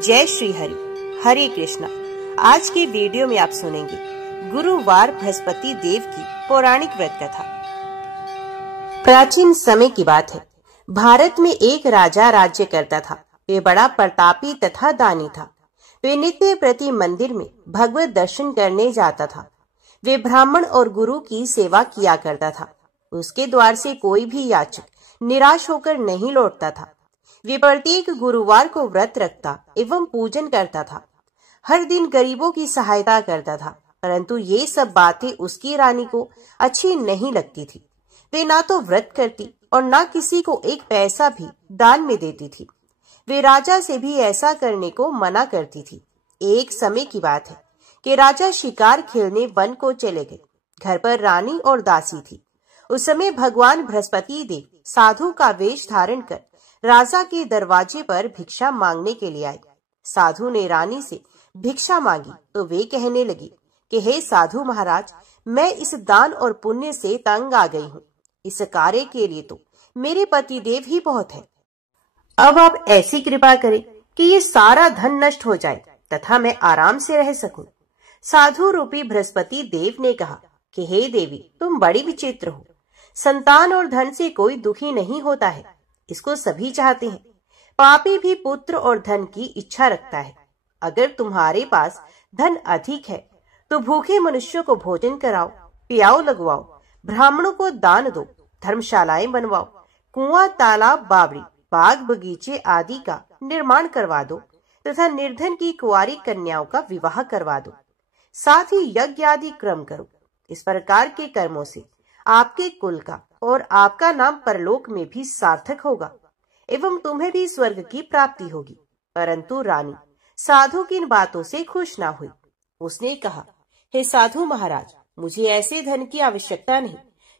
जय श्री हरि। हरे कृष्णा। आज के वीडियो में आप सुनेंगे गुरुवार बृहस्पति देव की पौराणिक व्रत कथा। प्राचीन समय की बात है। भारत में एक राजा राज्य करता था। वे बड़ा प्रतापी तथा दानी था। वे नित्य प्रति मंदिर में भगवत दर्शन करने जाता था। वे ब्राह्मण और गुरु की सेवा किया करता था। उसके द्वार से कोई भी याचक निराश होकर नहीं लौटता था। वे प्रत्येक गुरुवार को व्रत रखता एवं पूजन करता था। हर दिन गरीबों की सहायता करता था, परंतु ये सब बातें उसकी रानी को अच्छी नहीं लगती थी। वे ना तो व्रत करती और ना किसी को एक पैसा भी दान में देती थी। वे राजा से भी ऐसा करने को मना करती थी। एक समय की बात है कि राजा शिकार खेलने वन को चले गए। घर पर रानी और दासी थी। उस समय भगवान बृहस्पति देव साधु का वेश धारण कर राजा के दरवाजे पर भिक्षा मांगने के लिए आए। साधु ने रानी से भिक्षा मांगी तो वे कहने लगी कि हे साधु महाराज, मैं इस दान और पुण्य से तंग आ गई हूँ। इस कार्य के लिए तो मेरे पति देव ही बहुत है। अब आप ऐसी कृपा करें कि ये सारा धन नष्ट हो जाए तथा मैं आराम से रह सकूं। साधु रूपी बृहस्पति देव ने कहा कि हे देवी, तुम बड़ी विचित्र हो। संतान और धन से कोई दुखी नहीं होता है, इसको सभी चाहते हैं। पापी भी पुत्र और धन की इच्छा रखता है। अगर तुम्हारे पास धन अधिक है तो भूखे मनुष्यों को भोजन कराओ, पियाओ लगवाओ, ब्राह्मणों को दान दो, धर्मशालाएं बनवाओ, कुआं, तालाब, बावड़ी, बाग बगीचे आदि का निर्माण करवा दो तथा निर्धन की कुंवारी कन्याओं का विवाह करवा दो। साथ ही यज्ञ आदि क्रम करो। इस प्रकार के कर्मों से आपके कुल का और आपका नाम परलोक में भी सार्थक होगा एवं तुम्हें भी स्वर्ग की प्राप्ति होगी। परंतु रानी साधु की इन बातों से खुश ना हुई। उसने कहा, हे साधु महाराज, मुझे ऐसे धन की आवश्यकता नहीं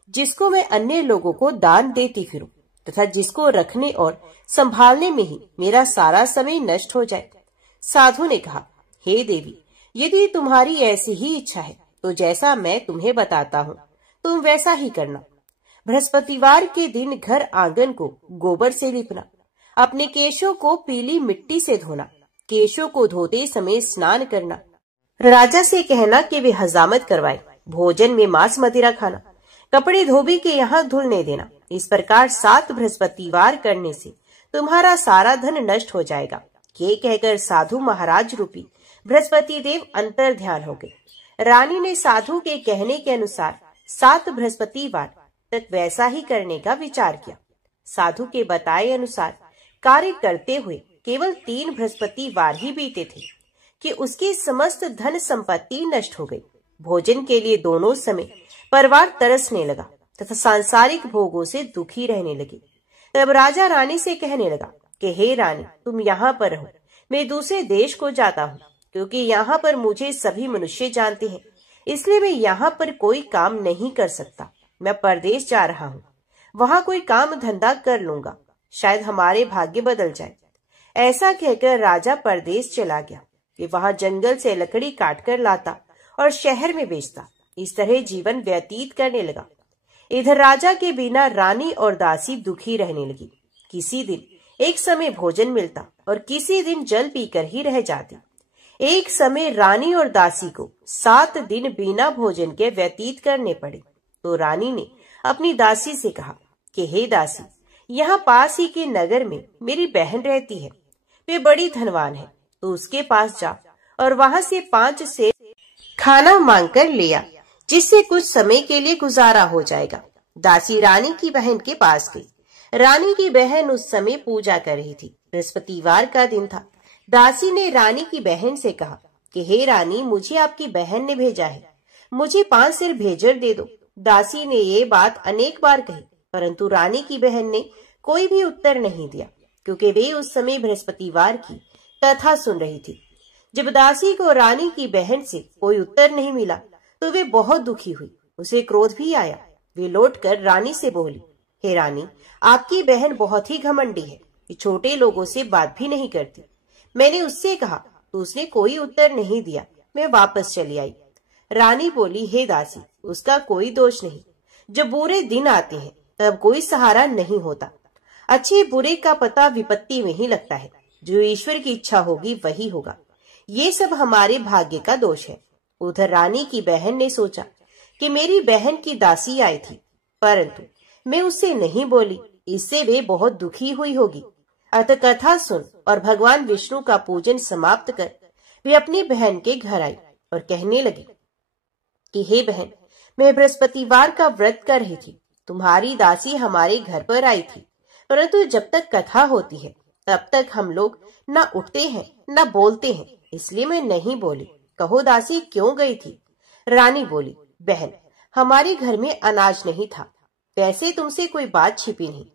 जिसको मैं अन्य लोगों को दान देती फिरूं तथा जिसको रखने और संभालने में ही मेरा सारा समय नष्ट हो जाए। साधु ने कहा, हे देवी, यदि तुम्हारी ऐसी ही इच्छा है तो जैसा मैं तुम्हें बताता हूँ तुम वैसा ही करना। बृहस्पतिवार के दिन घर आंगन को गोबर से लिपना, अपने केशों को पीली मिट्टी से धोना, केशों को धोते समय स्नान करना, राजा से कहना कि वे हजामत करवाए, भोजन में मांस मदिरा खाना, कपड़े धोबी के यहाँ धुलने देना। इस प्रकार 7 बृहस्पतिवार करने से तुम्हारा सारा धन नष्ट हो जाएगा। ये कहकर साधु महाराज रूपी बृहस्पति देव अंतर ध्यान हो गए। रानी ने साधु के कहने के अनुसार 7 बृहस्पतिवार तक वैसा ही करने का विचार किया। साधु के बताए अनुसार कार्य करते हुए केवल 3 बृहस्पतिवार ही बीते थे कि उसकी समस्त धन संपत्ति नष्ट हो गई। भोजन के लिए दोनों समय परिवार तरसने लगा तथा सांसारिक भोगों से दुखी रहने लगे। तब राजा रानी से कहने लगा कि हे रानी, तुम यहाँ पर रहो, मैं दूसरे देश को जाता हूँ, क्योंकि यहाँ पर मुझे सभी मनुष्य जानते हैं, इसलिए मैं यहाँ पर कोई काम नहीं कर सकता। मैं परदेश जा रहा हूँ, वहाँ कोई काम धंधा कर लूंगा, शायद हमारे भाग्य बदल जाए। ऐसा कहकर राजा परदेश चला गया। वे वहाँ जंगल से लकड़ी काट कर लाता और शहर में बेचता। इस तरह जीवन व्यतीत करने लगा। इधर राजा के बिना रानी और दासी दुखी रहने लगी। किसी दिन एक समय भोजन मिलता और किसी दिन जल पीकर ही रह जाती। एक समय रानी और दासी को 7 दिन बिना भोजन के व्यतीत करने पड़े। तो रानी ने अपनी दासी से कहा कि हे दासी, यहाँ पास ही के नगर में मेरी बहन रहती है, वे बड़ी धनवान है, तो उसके पास जा और वहाँ से 5 से खाना मांग कर ले आ, जिससे कुछ समय के लिए गुजारा हो जाएगा। दासी रानी की बहन के पास गई। रानी की बहन उस समय पूजा कर रही थी। बृहस्पतिवार का दिन था। दासी ने रानी की बहन से कहा कि हे रानी, मुझे आपकी बहन ने भेजा है, मुझे 5 सिर भेजर दे दो। दासी ने ये बात अनेक बार कही, परंतु रानी की बहन ने कोई भी उत्तर नहीं दिया, क्योंकि वे उस समय बृहस्पतिवार की कथा सुन रही थी। जब दासी को रानी की बहन से कोई उत्तर नहीं मिला तो वे बहुत दुखी हुई। उसे क्रोध भी आया। वे लौटकर रानी से बोली, हे रानी, आपकी बहन बहुत ही घमंडी है, ये छोटे लोगों से बात भी नहीं करती। मैंने उससे कहा तो उसने कोई उत्तर नहीं दिया। मैं वापस चली आई। रानी बोली, हे दासी, उसका कोई दोष नहीं। जब बुरे दिन आते हैं तब कोई सहारा नहीं होता। अच्छे बुरे का पता विपत्ति में ही लगता है। जो ईश्वर की इच्छा होगी वही होगा। ये सब हमारे भाग्य का दोष है। उधर रानी की बहन ने सोचा कि मेरी बहन की दासी आई थी, परंतु मैं उससे नहीं बोली, इससे वे बहुत दुखी हुई होगी। अतः कथा सुन और भगवान विष्णु का पूजन समाप्त कर वे अपनी बहन के घर आई और कहने लगी कि हे बहन, मैं बृहस्पतिवार का व्रत कर रही थी। तुम्हारी दासी हमारे घर पर आई थी, परंतु जब तक कथा होती है तब तक हम लोग न उठते हैं न बोलते हैं, इसलिए मैं नहीं बोली। कहो दासी क्यों गई थी? रानी बोली, बहन, हमारे घर में अनाज नहीं था, वैसे तुमसे कोई बात छिपी नहीं,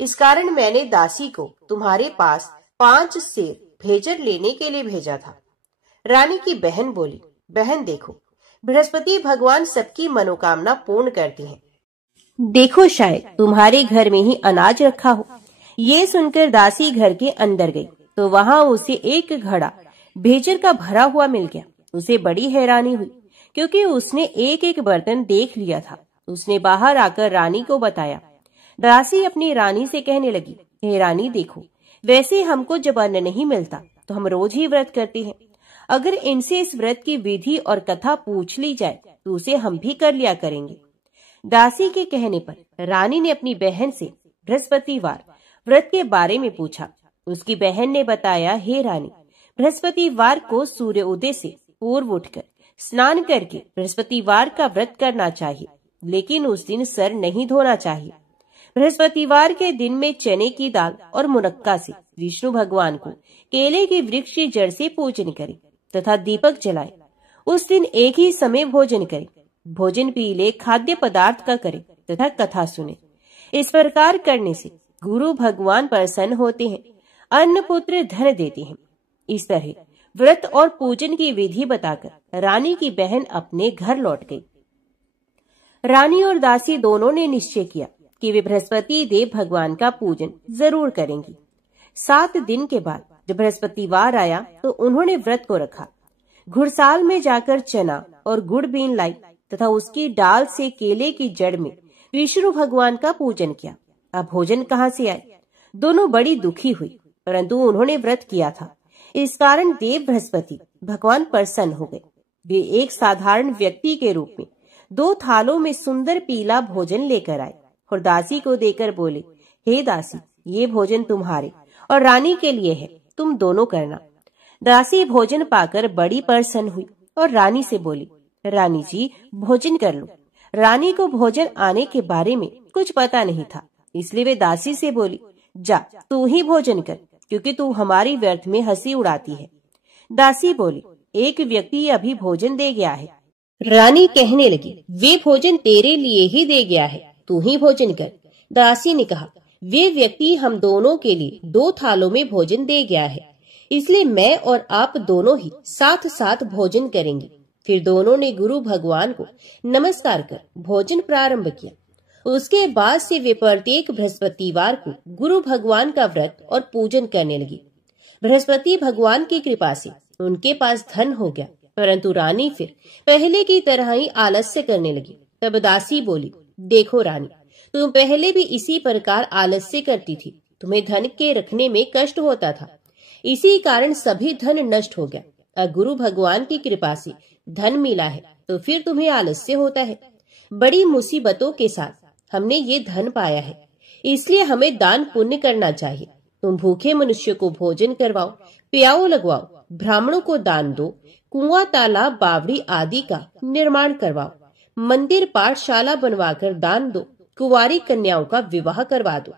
इस कारण मैंने दासी को तुम्हारे पास 5 सेर भेजर लेने के लिए भेजा था। रानी की बहन बोली, बहन देखो, बृहस्पति भगवान सबकी मनोकामना पूर्ण करते हैं। देखो शायद तुम्हारे घर में ही अनाज रखा हो। ये सुनकर दासी घर के अंदर गई तो वहां उसे एक घड़ा भेजर का भरा हुआ मिल गया। उसे बड़ी हैरानी हुई क्योंकि उसने एक एक बर्तन देख लिया था। उसने बाहर आकर रानी को बताया। दासी अपनी रानी से कहने लगी, हे रानी देखो, वैसे हमको जब अन्न नहीं मिलता तो हम रोज ही व्रत करते हैं। अगर इनसे इस व्रत की विधि और कथा पूछ ली जाए तो उसे हम भी कर लिया करेंगे। दासी के कहने पर रानी ने अपनी बहन से बृहस्पतिवार व्रत के बारे में पूछा। उसकी बहन ने बताया, हे रानी, बृहस्पतिवार को सूर्य उदय से पूर्व उठकर स्नान करके बृहस्पतिवार का व्रत करना चाहिए, लेकिन उस दिन सर नहीं धोना चाहिए। बृहस्पतिवार के दिन में चने की दाल और मुनक्का से विष्णु भगवान को केले के वृक्ष की जड़ से पूजन करें तथा दीपक जलाए। उस दिन एक ही समय भोजन करें। भोजन पीले खाद्य पदार्थ का करें तथा कथा सुने। इस प्रकार करने से गुरु भगवान प्रसन्न होते हैं, अन्न पुत्र धन देते हैं। इस तरह व्रत और पूजन की विधि बताकर रानी की बहन अपने घर लौट गई। रानी और दासी दोनों ने निश्चय किया कि वे बृहस्पति देव भगवान का पूजन जरूर करेंगी। 7 दिन के बाद जब बृहस्पतिवार आया तो उन्होंने व्रत को रखा। घुड़साल में जाकर चना और गुड़ बीन लाई तथा उसकी डाल से केले की जड़ में विष्णु भगवान का पूजन किया। अब भोजन कहाँ से आए? दोनों बड़ी दुखी हुई, परंतु उन्होंने व्रत किया था, इस कारण देव बृहस्पति भगवान प्रसन्न हो गए। वे एक साधारण व्यक्ति के रूप में 2 थालों में सुंदर पीला भोजन लेकर आए और दासी को देकर बोले, हे दासी, ये भोजन तुम्हारे और रानी के लिए है, तुम दोनों करना। दासी भोजन पाकर बड़ी प्रसन्न हुई और रानी से बोली, रानी जी भोजन कर लो। रानी को भोजन आने के बारे में कुछ पता नहीं था, इसलिए वे दासी से बोली, जा तू ही भोजन कर, क्योंकि तू हमारी व्यर्थ में हंसी उड़ाती है। दासी बोली, एक व्यक्ति अभी भोजन दे गया है। रानी कहने लगी, वे भोजन तेरे लिए ही दे गया है, तू ही भोजन कर। दासी ने कहा, वे व्यक्ति हम दोनों के लिए 2 थालों में भोजन दे गया है, इसलिए मैं और आप दोनों ही साथ साथ भोजन करेंगे। फिर दोनों ने गुरु भगवान को नमस्कार कर भोजन प्रारंभ किया। उसके बाद से वे प्रत्येक बृहस्पतिवार को गुरु भगवान का व्रत और पूजन करने लगी। बृहस्पति भगवान की कृपा से उनके पास धन हो गया, परंतु रानी फिर पहले की तरह ही आलस्य करने लगी। तब दासी बोली, देखो रानी, तुम पहले भी इसी प्रकार आलस्य करती थी, तुम्हें धन के रखने में कष्ट होता था, इसी कारण सभी धन नष्ट हो गया। अब गुरु भगवान की कृपा से धन मिला है तो फिर तुम्हें आलस्य होता है। बड़ी मुसीबतों के साथ हमने ये धन पाया है, इसलिए हमें दान पुण्य करना चाहिए। तुम भूखे मनुष्य को भोजन करवाओ, प्याऊ लगवाओ, ब्राह्मणों को दान दो, कुआं तालाब बावड़ी आदि का निर्माण करवाओ, मंदिर पाठशाला बनवाकर दान दो, कुंवारी कन्याओं का विवाह करवा दो।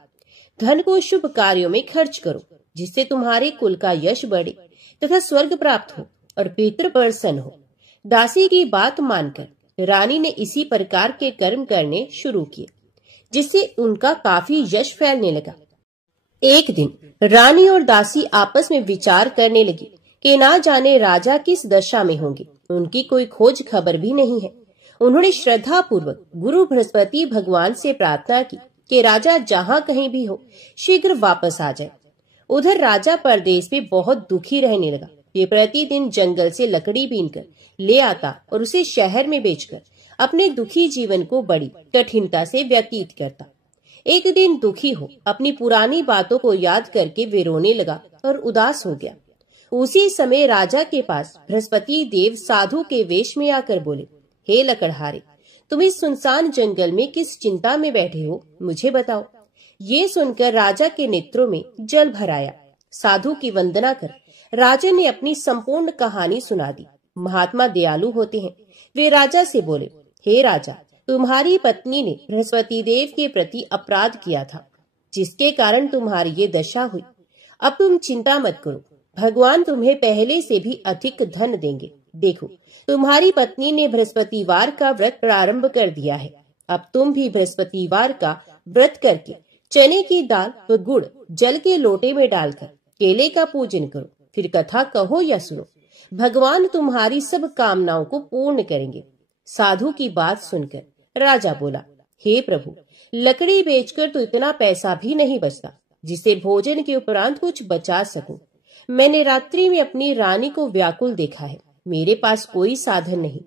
धन को शुभ कार्यों में खर्च करो, जिससे तुम्हारे कुल का यश बढ़े तथा स्वर्ग प्राप्त हो और पितृ प्रसन्न हो। दासी की बात मानकर रानी ने इसी प्रकार के कर्म करने शुरू किए, जिससे उनका काफी यश फैलने लगा। एक दिन रानी और दासी आपस में विचार करने लगी कि ना जाने राजा किस दशा में होंगे, उनकी कोई खोज खबर भी नहीं है। उन्होंने श्रद्धा पूर्वक गुरु बृहस्पति भगवान से प्रार्थना की कि राजा जहाँ कहीं भी हो शीघ्र वापस आ जाए। उधर राजा परदेश में बहुत दुखी रहने लगा। ये प्रतिदिन जंगल से लकड़ी बीनकर ले आता और उसे शहर में बेचकर अपने दुखी जीवन को बड़ी कठिनता से व्यतीत करता। एक दिन दुखी हो अपनी पुरानी बातों को याद करके वे रोने लगा और उदास हो गया। उसी समय राजा के पास बृहस्पति देव साधु के वेश में आकर बोले, हे लकड़हारे, तुम इस सुनसान जंगल में किस चिंता में बैठे हो, मुझे बताओ। ये सुनकर राजा के नेत्रों में जल भर आया। साधु की वंदना कर राजा ने अपनी संपूर्ण कहानी सुना दी। महात्मा दयालु होते हैं। वे राजा से बोले, हे राजा, तुम्हारी पत्नी ने बृहस्पति देव के प्रति अपराध किया था, जिसके कारण तुम्हारी ये दशा हुई। अब तुम चिंता मत करो, भगवान तुम्हें पहले से भी अधिक धन देंगे। देखो, तुम्हारी पत्नी ने बृहस्पतिवार का व्रत प्रारंभ कर दिया है। अब तुम भी बृहस्पतिवार का व्रत करके चने की दाल व गुड़ जल के लोटे में डालकर केले का पूजन करो, फिर कथा कहो या सुनो। भगवान तुम्हारी सब कामनाओं को पूर्ण करेंगे। साधु की बात सुनकर राजा बोला, हे प्रभु, लकड़ी बेचकर तो इतना पैसा भी नहीं बचता जिससे भोजन के उपरांत कुछ बचा सकूं। मैंने रात्रि में अपनी रानी को व्याकुल देखा है। मेरे पास कोई साधन नहीं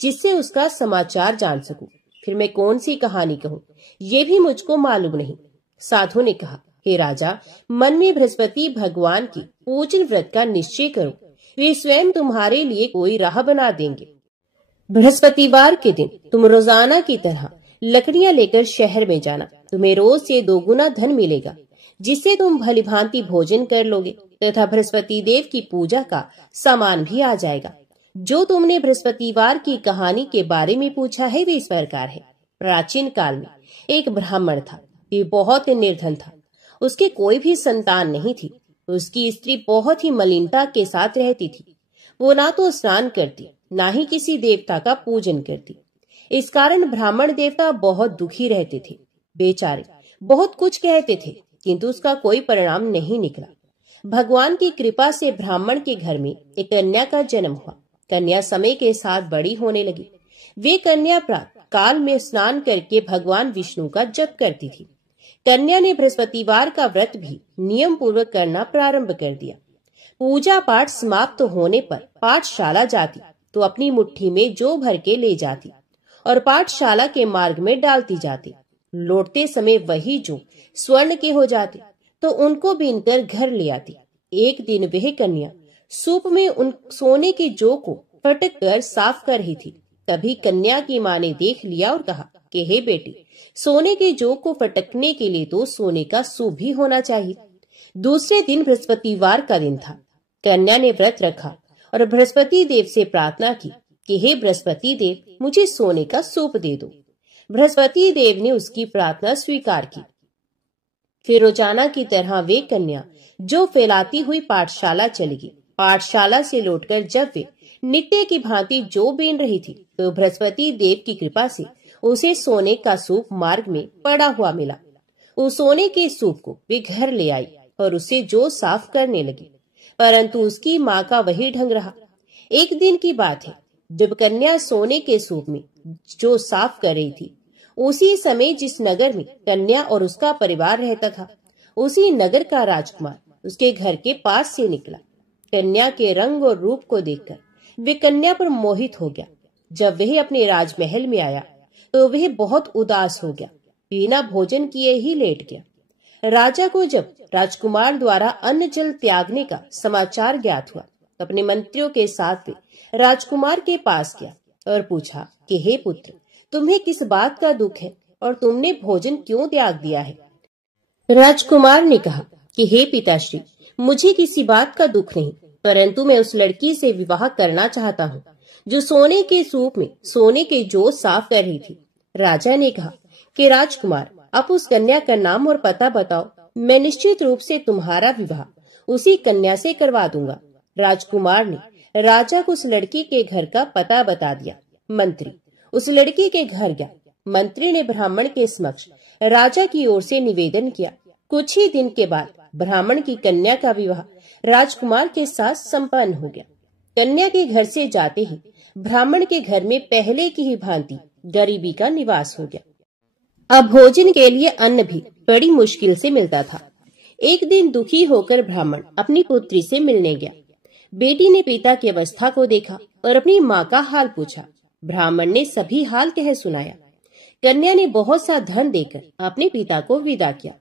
जिससे उसका समाचार जान सकूं। फिर मैं कौन सी कहानी कहूं, ये भी मुझको मालूम नहीं। साधु ने कहा, हे राजा, मन में बृहस्पति भगवान की पूजन व्रत का निश्चय करो, वे स्वयं तुम्हारे लिए कोई राह बना देंगे। बृहस्पतिवार के दिन तुम रोजाना की तरह लकड़ियां लेकर शहर में जाना। तुम्हें रोज से 2 गुना धन मिलेगा, जिससे तुम भलीभांति भोजन कर लोगे तथा बृहस्पति देव की पूजा का सामान भी आ जाएगा। जो तुमने बृहस्पतिवार की कहानी के बारे में पूछा है, वे इस प्रकार है। प्राचीन काल में एक ब्राह्मण था। वे बहुत निर्धन था। उसके कोई भी संतान नहीं थी। उसकी स्त्री बहुत ही मलिनता के साथ रहती थी। वो ना तो स्नान करती, ना ही किसी देवता का पूजन करती। इस कारण ब्राह्मण देवता बहुत दुखी रहते थे। बेचारे बहुत कुछ कहते थे, किंतु उसका कोई परिणाम नहीं निकला। भगवान की कृपा से ब्राह्मण के घर में एक कन्या का जन्म हुआ। कन्या समय के साथ बड़ी होने लगी। वे कन्या प्रातः काल में स्नान करके भगवान विष्णु का जप करती थी। कन्या ने बृहस्पतिवार का व्रत भी नियम पूर्वक करना प्रारंभ कर दिया। पूजा पाठ समाप्त होने पर पाठशाला जाती तो अपनी मुट्ठी में जौ भर के ले जाती और पाठशाला के मार्ग में डालती जाती। लौटते समय वही जौ स्वर्ण के हो जाते तो उनको बीनकर घर ले आती। एक दिन वह कन्या सूप में उन सोने की जौ को फटक कर साफ कर रही थी। तभी कन्या की माँ ने देख लिया और कहा कि हे बेटी, सोने के जौ को फटकने के लिए तो सोने का सूप भी होना चाहिए। दूसरे दिन बृहस्पतिवार का दिन था। कन्या ने व्रत रखा और बृहस्पति देव से प्रार्थना की कि हे बृहस्पति देव, मुझे सोने का सूप दे दो। बृहस्पति देव ने उसकी प्रार्थना स्वीकार की। फिर रोजाना की तरह वे कन्या जो फैलाती हुई पाठशाला चली गई। पाठशाला से लौटकर जब वे नित्य की भांति जो बीन रही थी तो बृहस्पति देव की कृपा से उसे सोने का सूप मार्ग में पड़ा हुआ मिला। उस सोने के सूप को वे घर ले आई और उसे जो साफ करने लगी, परंतु उसकी माँ का वही ढंग रहा। एक दिन की बात है, जब कन्या सोने के सूप में जो साफ कर रही थी, उसी समय जिस नगर में कन्या और उसका परिवार रहता था, उसी नगर का राजकुमार उसके घर के पास से निकला। कन्या के रंग और रूप को देखकर वे कन्या पर मोहित हो गया। जब वह अपने राजमहल में आया तो वह बहुत उदास हो गया, बिना भोजन किए ही लेट गया। राजा को जब राजकुमार द्वारा अन्न जल त्यागने का समाचार ज्ञात हुआ, अपने मंत्रियों के साथ वे राजकुमार के पास गया और पूछा कि हे पुत्र, तुम्हें किस बात का दुख है और तुमने भोजन क्यों त्याग दिया है? राजकुमार ने कहा कि हे पिताश्री, मुझे किसी बात का दुख नहीं, परंतु मैं उस लड़की से विवाह करना चाहता हूँ जो सोने के सूप में सोने के जौ साफ कर रही थी। राजा ने कहा कि राजकुमार, आप उस कन्या का नाम और पता बताओ, मैं निश्चित रूप से तुम्हारा विवाह उसी कन्या से करवा दूंगा। राजकुमार ने राजा को उस लड़की के घर का पता बता दिया। मंत्री उस लड़की के घर गया। मंत्री ने ब्राह्मण के समक्ष राजा की ओर से निवेदन किया। कुछ ही दिन के बाद ब्राह्मण की कन्या का विवाह राजकुमार के साथ संपन्न हो गया। कन्या के घर से जाते ही ब्राह्मण के घर में पहले की ही भांति गरीबी का निवास हो गया। अब भोजन के लिए अन्न भी बड़ी मुश्किल से मिलता था। एक दिन दुखी होकर ब्राह्मण अपनी पुत्री से मिलने गया। बेटी ने पिता की अवस्था को देखा और अपनी माँ का हाल पूछा। ब्राह्मण ने सभी हाल कह सुनाया। कन्या ने बहुत सा धन देकर अपने पिता को विदा किया,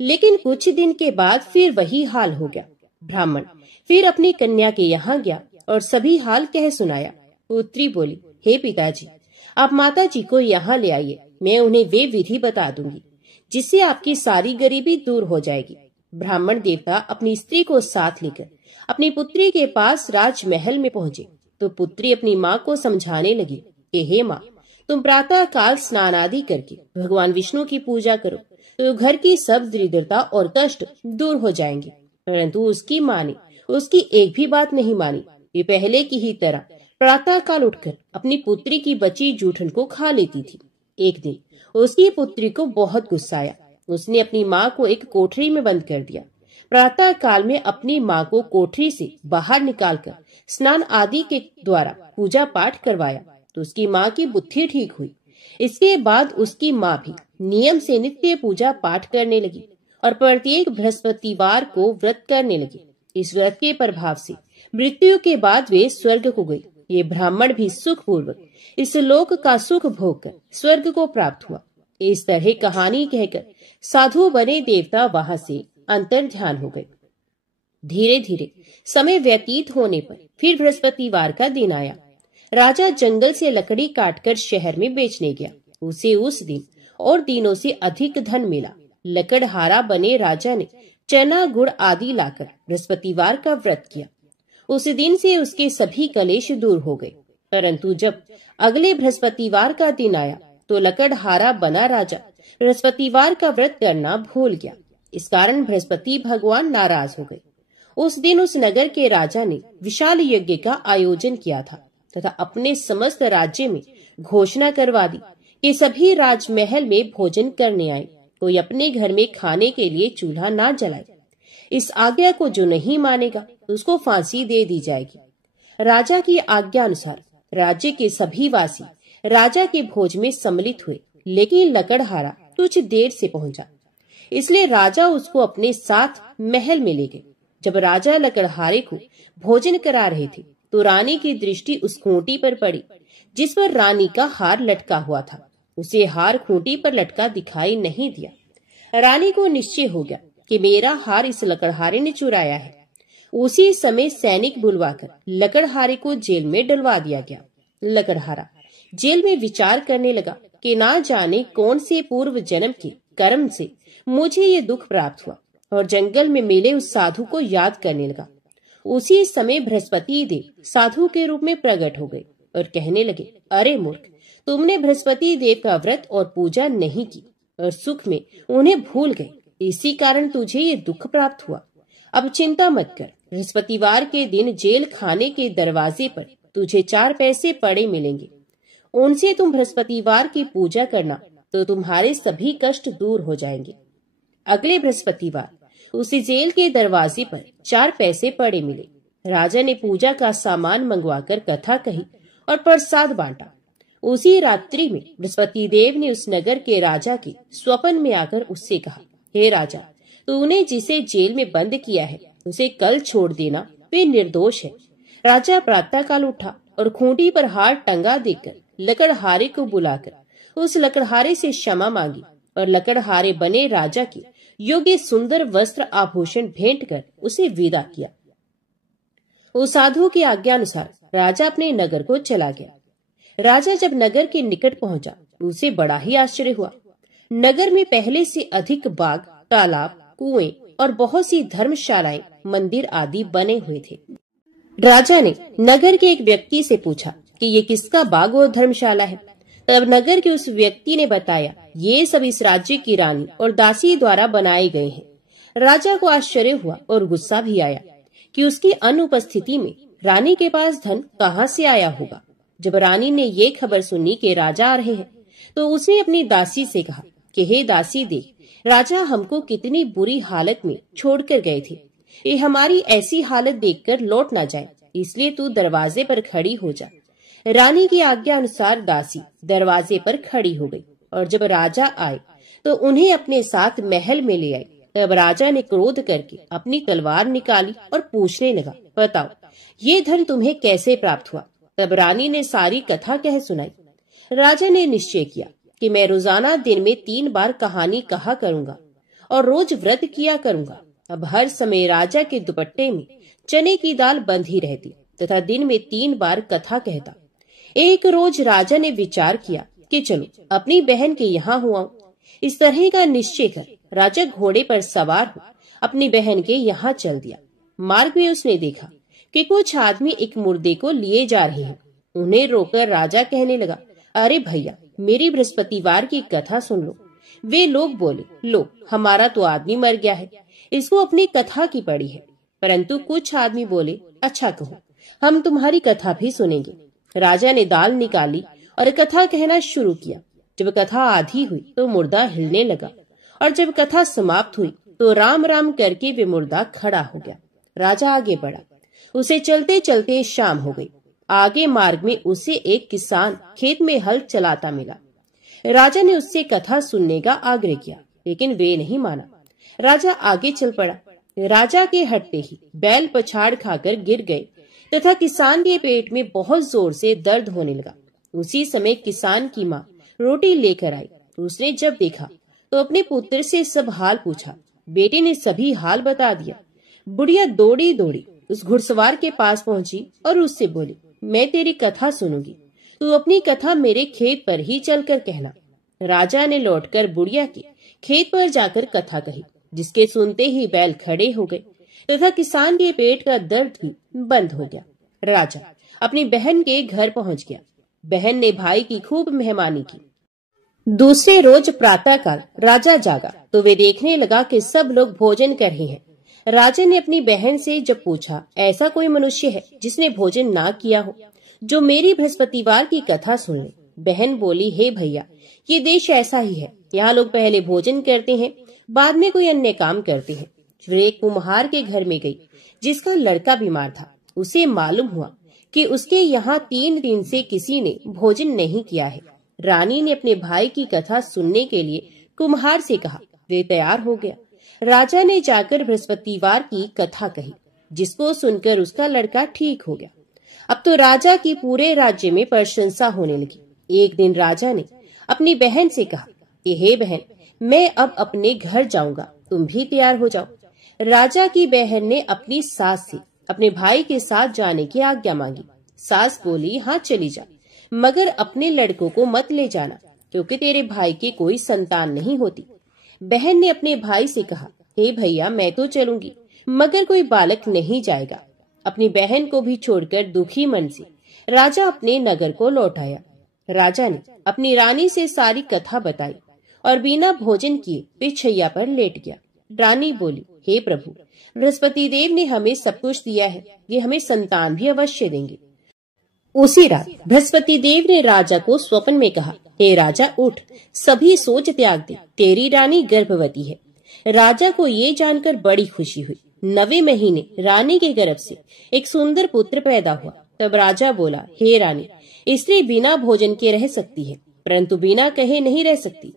लेकिन कुछ दिन के बाद फिर वही हाल हो गया। ब्राह्मण फिर अपनी कन्या के यहाँ गया और सभी हाल कह सुनाया। पुत्री बोली, हे पिताजी, आप माता जी को यहाँ ले आइए, मैं उन्हें वे विधि बता दूंगी जिससे आपकी सारी गरीबी दूर हो जाएगी। ब्राह्मण देवता अपनी स्त्री को साथ लेकर अपनी पुत्री के पास राजमहल में पहुंचे तो पुत्री अपनी माँ को समझाने लगी कि हे माँ, तुम प्रातः काल स्नान आदि करके भगवान विष्णु की पूजा करो तो घर की सब दरिद्रता और कष्ट दूर हो जाएंगे। परंतु उसकी माँ ने उसकी एक भी बात नहीं मानी। वे पहले की ही तरह प्रातः काल उठकर अपनी पुत्री की बची जूठन को खा लेती थी। एक दिन उसकी पुत्री को बहुत गुस्सा आया। उसने अपनी माँ को एक कोठरी में बंद कर दिया। प्रातः काल में अपनी माँ को कोठरी से बाहर निकालकर स्नान आदि के द्वारा पूजा पाठ करवाया तो उसकी माँ की बुद्धि ठीक हुई। इसके बाद उसकी माँ भी नियम से नित्य पूजा पाठ करने लगी और प्रत्येक बृहस्पतिवार को व्रत करने लगी। इस व्रत के प्रभाव से मृत्यु के बाद वे स्वर्ग को गई। ये ब्राह्मण भी सुख पूर्वक इस लोक का सुख भोग कर स्वर्ग को प्राप्त हुआ। इस तरह कहानी कहकर साधु बने देवता वहां से अंतर ध्यान हो गए। धीरे धीरे समय व्यतीत होने पर फिर बृहस्पतिवार का दिन आया। राजा जंगल से लकड़ी काटकर शहर में बेचने गया। उसे उस दिन और दिनों से अधिक धन मिला। लकड़हारा बने राजा ने चना गुड़ आदि लाकर बृहस्पतिवार का व्रत किया। उस दिन से उसके सभी कलेश दूर हो गए। परंतु जब अगले बृहस्पतिवार का दिन आया तो लकड़हारा बना राजा बृहस्पतिवार का व्रत करना भूल गया। इस कारण बृहस्पति भगवान नाराज हो गए। उस दिन उस नगर के राजा ने विशाल यज्ञ का आयोजन किया था तथा अपने समस्त राज्य में घोषणा करवा दी कि सभी राजमहल में भोजन करने आए, कोई अपने घर में खाने के लिए चूल्हा ना जलाए। इस आज्ञा को जो नहीं मानेगा उसको फांसी दे दी जाएगी। राजा की आज्ञा अनुसार राज्य के सभी वासी राजा के भोज में सम्मिलित हुए, लेकिन लकड़हारा कुछ देर से पहुंचा, इसलिए राजा उसको अपने साथ महल में ले गए। जब राजा लकड़हारे को भोजन करा रहे थे तो रानी की दृष्टि उस खूंटी पर पड़ी जिस पर रानी का हार लटका हुआ था। उसे हार खूंटी पर लटका दिखाई नहीं दिया। रानी को निश्चय हो गया कि मेरा हार इस लकड़हारे ने चुराया है। उसी समय सैनिक बुलवाकर लकड़हारे को जेल में डलवा दिया गया। लकड़हारा जेल में विचार करने लगा कि ना जाने कौन से पूर्व जन्म के कर्म से मुझे ये दुख प्राप्त हुआ, और जंगल में मिले उस साधु को याद करने लगा। उसी समय बृहस्पति देव साधु के रूप में प्रकट हो गए और कहने लगे, अरे मूर्ख, तुमने बृहस्पति देव का व्रत और पूजा नहीं की और सुख में उन्हें भूल गए, इसी कारण तुझे ये दुख प्राप्त हुआ। अब चिंता मत कर, बृहस्पतिवार के दिन जेल खाने के दरवाजे पर तुझे 4 पैसे पड़े मिलेंगे। उनसे तुम बृहस्पतिवार की पूजा करना तो तुम्हारे सभी कष्ट दूर हो जाएंगे। अगले बृहस्पतिवार उसी जेल के दरवाजे पर 4 पैसे पड़े मिले। राजा ने पूजा का सामान मंगवाकर कथा कही और प्रसाद बांटा। उसी रात्रि में बृहस्पति देव ने उस नगर के राजा के स्वप्न में आकर उससे कहा, हे राजा, तूने जिसे जेल में बंद किया है उसे कल छोड़ देना, वे निर्दोष है। राजा प्रातःकाल उठा और खूंटी पर हार टंगा देकर लकड़हारे को बुलाकर उस लकड़हारे से क्षमा मांगी और लकड़हारे बने राजा के योग्य सुंदर वस्त्र आभूषण भेंट कर उसे विदा किया। उस साधु की आज्ञा अनुसार राजा अपने नगर को चला गया। राजा जब नगर के निकट पहुंचा उसे बड़ा ही आश्चर्य हुआ। नगर में पहले से अधिक बाग, तालाब, कुएं और बहुत सी धर्मशालाएं, मंदिर आदि बने हुए थे। राजा ने नगर के एक व्यक्ति से पूछा कि ये किसका बाग और धर्मशाला है। तब नगर के उस व्यक्ति ने बताया, ये सब इस राज्य की रानी और दासी द्वारा बनाए गए हैं। राजा को आश्चर्य हुआ और गुस्सा भी आया कि उसकी अनुपस्थिति में रानी के पास धन कहाँ से आया होगा। जब रानी ने ये खबर सुनी कि राजा आ रहे हैं तो उसने अपनी दासी से कहा कि हे दासी देख, राजा हमको कितनी बुरी हालत में छोड़कर गए थे। ये हमारी ऐसी हालत देखकर लौट ना जाए, इसलिए तू दरवाजे पर खड़ी हो जा। रानी की आज्ञा अनुसार दासी दरवाजे पर खड़ी हो गई और जब राजा आए तो उन्हें अपने साथ महल में ले आई। तब राजा ने क्रोध करके अपनी तलवार निकाली और पूछने लगा, बताओ ये धन तुम्हें कैसे प्राप्त हुआ। तब रानी ने सारी कथा कह सुनाई। राजा ने निश्चय किया कि मैं रोजाना दिन में 3 बार कहानी कहा करूंगा और रोज व्रत किया करूंगा। अब हर समय राजा के दुपट्टे में चने की दाल बंधी रहती तथा दिन में 3 बार कथा कहता। एक रोज राजा ने विचार किया कि चलो अपनी बहन के यहाँ हुआ। इस तरह का निश्चय कर राजा घोड़े पर सवार हो अपनी बहन के यहाँ चल दिया। मार्ग में उसने देखा कि कुछ आदमी एक मुर्दे को लिए जा रहे हैं। उन्हें रोककर राजा कहने लगा, अरे भैया, मेरी बृहस्पतिवार की कथा सुन लो। वे लोग बोले, लो, हमारा तो आदमी मर गया है, इसको अपनी कथा की पड़ी है। परंतु कुछ आदमी बोले, अच्छा कहो, हम तुम्हारी कथा भी सुनेंगे। राजा ने दाल निकाली और कथा कहना शुरू किया। जब कथा आधी हुई तो मुर्दा हिलने लगा और जब कथा समाप्त हुई तो राम राम करके वे मुर्दा खड़ा हो गया। राजा आगे बढ़ा। उसे चलते चलते शाम हो गई। आगे मार्ग में उसे एक किसान खेत में हल चलाता मिला। राजा ने उससे कथा सुनने का आग्रह किया, लेकिन वे नहीं माना। राजा आगे चल पड़ा। राजा के हटते ही बैल पछाड़ खाकर गिर गए तथा किसान के पेट में बहुत जोर से दर्द होने लगा। उसी समय किसान की माँ रोटी लेकर आई। उसने जब देखा तो अपने पुत्र से सब हाल पूछा। बेटे ने सभी हाल बता दिया। बुढ़िया दौड़ी दौड़ी उस घुड़सवार के पास पहुंची और उससे बोली, मैं तेरी कथा सुनूंगी, तू अपनी कथा मेरे खेत पर ही चलकर कहना। राजा ने लौटकर बुढ़िया के खेत पर जाकर कथा कही, जिसके सुनते ही बैल खड़े हो गए तथा किसान के पेट का दर्द भी बंद हो गया। राजा अपनी बहन के घर पहुंच गया। बहन ने भाई की खूब मेहमानी की। दूसरे रोज प्रातःकाल राजा जागा तो वे देखने लगा कि सब लोग भोजन कर रहे हैं। राजा ने अपनी बहन से जब पूछा, ऐसा कोई मनुष्य है जिसने भोजन ना किया हो, जो मेरी बृहस्पतिवार की कथा सुन ले? बहन बोली, हे भैया, ये देश ऐसा ही है। यहाँ लोग पहले भोजन करते हैं, बाद में कोई अन्य काम करते हैं। फिर एक कुम्हार के घर में गई जिसका लड़का बीमार था। उसे मालूम हुआ कि उसके यहाँ 3 दिन से किसी ने भोजन नहीं किया है। रानी ने अपने भाई की कथा सुनने के लिए कुम्हार से कहा। वे तैयार हो गया। राजा ने जाकर बृहस्पतिवार की कथा कही, जिसको सुनकर उसका लड़का ठीक हो गया। अब तो राजा की पूरे राज्य में प्रशंसा होने लगी। एक दिन राजा ने अपनी बहन से कहा कि हे बहन, मैं अब अपने घर जाऊंगा, तुम भी तैयार हो जाओ। राजा की बहन ने अपनी सास से अपने भाई के साथ जाने की आज्ञा मांगी। सास बोली, हाँ चली जा, मगर अपने लड़कों को मत ले जाना, क्योंकि तेरे भाई की कोई संतान नहीं होती। बहन ने अपने भाई से कहा, हे भैया, मैं तो चलूंगी, मगर कोई बालक नहीं जाएगा। अपनी बहन को भी छोड़कर दुखी मन से राजा अपने नगर को लौट आया। राजा ने अपनी रानी से सारी कथा बताई और बिना भोजन किए पिछैया पर लेट गया। रानी बोली, हे प्रभु, बृहस्पति देव ने हमें सब कुछ दिया है, ये हमें संतान भी अवश्य देंगे। उसी रात बृहस्पति देव ने राजा को स्वप्न में कहा, हे राजा, उठ, सभी सोच त्याग दे, तेरी रानी गर्भवती है। राजा को ये जानकर बड़ी खुशी हुई। 9वें महीने रानी के गर्भ से एक सुंदर पुत्र पैदा हुआ। तब राजा बोला, हे रानी, स्त्री बिना भोजन के रह सकती है, परंतु बिना कहे नहीं रह सकती।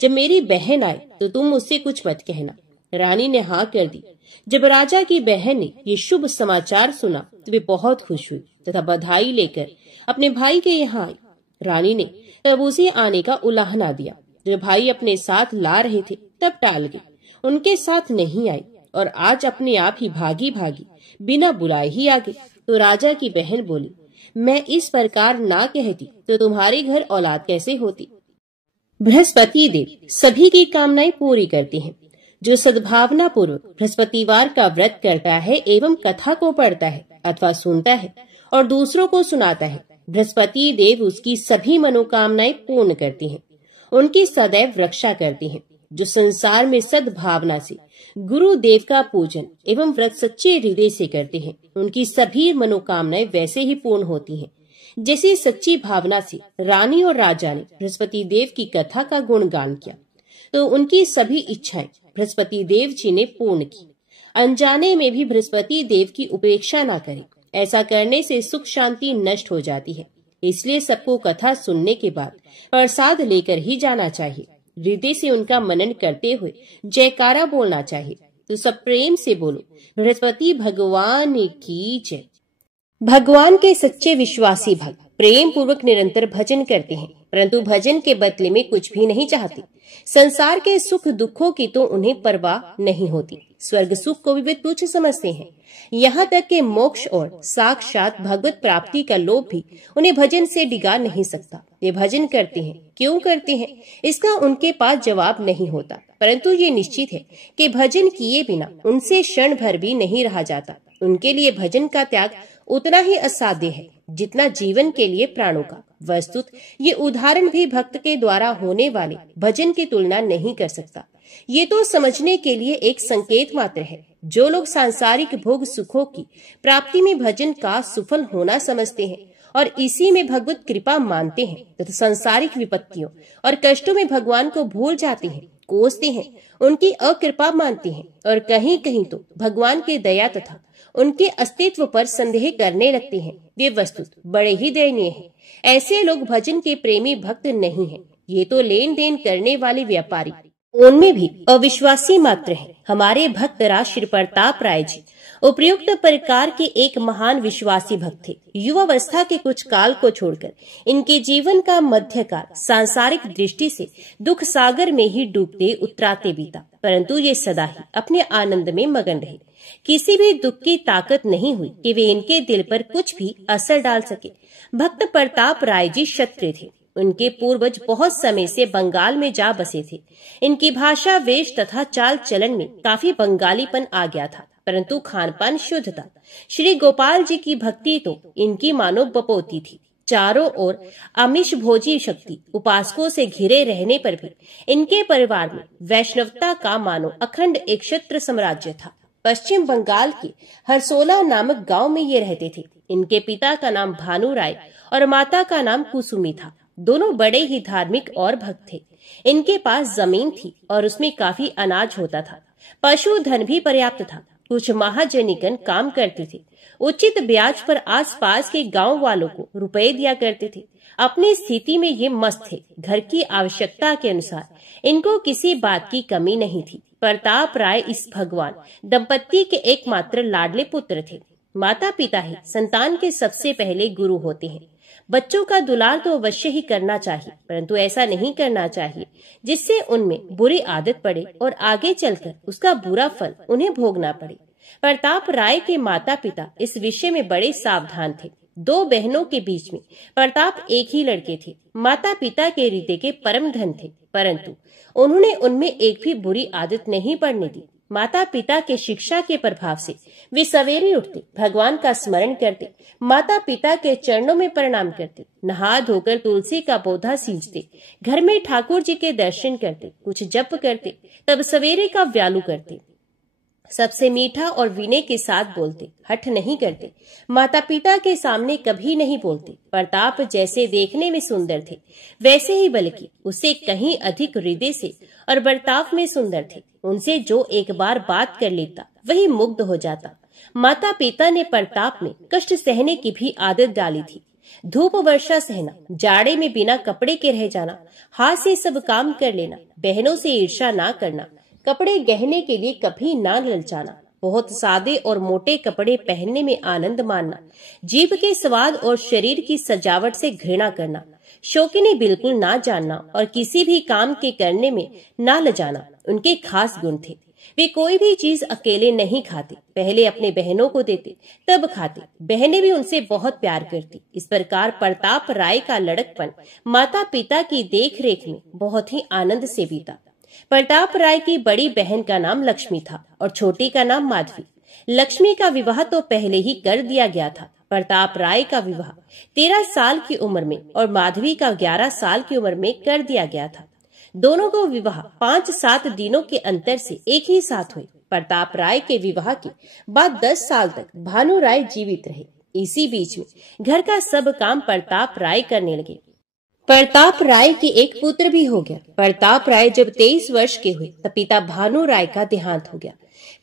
जब मेरी बहन आए तो तुम उससे कुछ मत कहना। रानी ने हाँ कर दी। जब राजा की बहन ने ये शुभ समाचार सुना तो वे बहुत खुश हुई तथा बधाई लेकर अपने भाई के यहाँ आई। रानी ने तब उसे आने का उलाहना दिया। जब भाई अपने साथ ला रहे थे तब टाल गई, उनके साथ नहीं आई और आज अपने आप ही भागी भागी बिना बुलाए ही आ गई। तो राजा की बहन बोली, मैं इस प्रकार ना कहती तो तुम्हारे घर औलाद कैसे होती। बृहस्पति देव सभी की कामनाएं पूरी करते हैं। जो सद्भावना पूर्वक बृहस्पतिवार का व्रत करता है एवं कथा को पढ़ता है अथवा सुनता है और दूसरों को सुनाता है, बृहस्पति देव उसकी सभी मनोकामनाएं पूर्ण करते हैं, उनकी सदैव रक्षा करते हैं। जो संसार में सद्भावना से गुरु देव का पूजन एवं व्रत सच्चे हृदय से करते हैं, उनकी सभी मनोकामनाएं वैसे ही पूर्ण होती हैं। जैसे सच्ची भावना से रानी और राजा ने बृहस्पति देव की कथा का गुणगान किया तो उनकी सभी इच्छाएं बृहस्पति देव जी ने पूर्ण की। अनजाने में भी बृहस्पति देव की उपेक्षा न करें, ऐसा करने से सुख शांति नष्ट हो जाती है। इसलिए सबको कथा सुनने के बाद प्रसाद लेकर ही जाना चाहिए। हृदय से उनका मनन करते हुए जयकारा बोलना चाहिए। तो सब प्रेम से बोलो, बृहस्पति भगवान की जय। भगवान के सच्चे विश्वासी भक्त प्रेम पूर्वक निरंतर भजन करते हैं, परंतु भजन के बदले में कुछ भी नहीं चाहते। संसार के सुख दुखों की तो उन्हें परवाह नहीं होती, स्वर्ग सुख को भी वे तुच्छ समझते हैं। यहाँ तक कि मोक्ष और साक्षात भगवत प्राप्ति का लोभ भी उन्हें भजन से डिगा नहीं सकता। वे भजन करते हैं, क्यों करते हैं इसका उनके पास जवाब नहीं होता, परंतु ये निश्चित है कि भजन किए बिना उनसे क्षण भर भी नहीं रहा जाता। उनके लिए भजन का त्याग उतना ही असाध्य है जितना जीवन के लिए प्राणों का। वस्तुत ये उदाहरण भी भक्त के द्वारा होने वाले भजन की तुलना नहीं कर सकता। ये तो समझने के लिए एक संकेत मात्र है। जो लोग सांसारिक भोग सुखों की प्राप्ति में भजन का सुफल होना समझते हैं और इसी में भगवत कृपा मानते हैं तथा सांसारिक विपत्तियों और कष्टों में भगवान को भूल जाते हैं, कोसते हैं, उनकी अकृपा मानते हैं और कहीं कहीं तो भगवान की दया तथा उनके अस्तित्व पर संदेह करने लगते हैं, वे वस्तुत बड़े ही दयनीय हैं। ऐसे लोग भजन के प्रेमी भक्त नहीं हैं। ये तो लेन देन करने वाले व्यापारी, उनमें भी अविश्वासी मात्र हैं। हमारे भक्त राज श्री प्रताप राय जी उपयुक्त प्रकार के एक महान विश्वासी भक्त थे। युवावस्था के कुछ काल को छोड़कर इनके जीवन का मध्यकाल सांसारिक दृष्टि से दुख सागर में ही डूबते उतराते बीता, परंतु ये सदा ही अपने आनंद में मगन रहे। किसी भी दुख की ताकत नहीं हुई कि वे इनके दिल पर कुछ भी असर डाल सके। भक्त प्रताप राय जी क्षत्रिय थे। उनके पूर्वज बहुत समय से बंगाल में जा बसे थे। इनकी भाषा, वेश तथा चाल चलन में काफी बंगालीपन आ गया था, परंतु खानपान शुद्ध था। श्री गोपाल जी की भक्ति तो इनकी मानो बपोती थी। चारों ओर आमिष भोजी शक्ति उपासकों से घिरे रहने पर भी इनके परिवार में वैष्णवता का मानो अखंड एक क्षत्र साम्राज्य था। पश्चिम बंगाल के हरसोला नामक गांव में ये रहते थे। इनके पिता का नाम भानु राय और माता का नाम कुसुमी था। दोनों बड़े ही धार्मिक और भक्त थे। इनके पास जमीन थी और उसमें काफी अनाज होता था। पशुधन भी पर्याप्त था। कुछ महाजनिकन काम करते थे। उचित ब्याज पर आसपास के गांव वालों को रुपए दिया करते थे। अपनी स्थिति में ये मस्त थे। घर की आवश्यकता के अनुसार इनको किसी बात की कमी नहीं थी। प्रताप राय इस भगवान दंपत्ति के एकमात्र लाडले पुत्र थे। माता पिता ही संतान के सबसे पहले गुरु होते हैं। बच्चों का दुलार तो अवश्य ही करना चाहिए, परंतु ऐसा नहीं करना चाहिए जिससे उनमें बुरी आदत पड़े और आगे चलकर उसका बुरा फल उन्हें भोगना पड़े। प्रताप राय के माता पिता इस विषय में बड़े सावधान थे। 2 बहनों के बीच में प्रताप एक ही लड़के थे। माता पिता के हृदय के परम धन थे, परंतु उन्होंने उनमें एक भी बुरी आदत नहीं पड़ने दी। माता पिता के शिक्षा के प्रभाव से वे सवेरे उठते, भगवान का स्मरण करते, माता पिता के चरणों में प्रणाम करते, नहा धोकर तुलसी का पौधा सींचते, घर में ठाकुर जी के दर्शन करते, कुछ जप करते, तब सवेरे का व्यालू करते, सबसे मीठा और विनय के साथ बोलते, हठ नहीं करते, माता पिता के सामने कभी नहीं बोलते। प्रताप जैसे देखने में सुंदर थे, वैसे ही बल्कि उससे कहीं अधिक हृदय से और बर्ताव में सुंदर थे। उनसे जो एक बार बात कर लेता वही मुग्ध हो जाता। माता पिता ने प्रताप में कष्ट सहने की भी आदत डाली थी। धूप वर्षा सहना, जाड़े में बिना कपड़े के रह जाना, हाथ से सब काम कर लेना, बहनों से ईर्ष्या ना करना, कपड़े गहने के लिए कभी ना ललचाना, बहुत सादे और मोटे कपड़े पहनने में आनंद मानना, जीभ के स्वाद और शरीर की सजावट से घृणा करना, शौकीनी बिल्कुल ना जानना और किसी भी काम के करने में ना लजाना उनके खास गुण थे। वे कोई भी चीज अकेले नहीं खाते, पहले अपने बहनों को देते तब खाते। बहनें भी उनसे बहुत प्यार करती। इस प्रकार प्रताप राय का लड़कपन माता पिता की देख रेख में बहुत ही आनंद से बीता। प्रताप राय की बड़ी बहन का नाम लक्ष्मी था और छोटी का नाम माधवी। लक्ष्मी का विवाह तो पहले ही कर दिया गया था। प्रताप राय का विवाह 13 साल की उम्र में और माधवी का 11 साल की उम्र में कर दिया गया था। दोनों को विवाह 5-7 दिनों के अंतर से एक ही साथ हुए। प्रताप राय के विवाह के बाद 10 साल तक भानु राय जीवित रहे। इसी बीच में घर का सब काम प्रताप राय करने लगे। प्रताप राय के एक पुत्र भी हो गया। प्रताप राय जब 23 वर्ष के हुए तब पिता भानु राय का देहांत हो गया।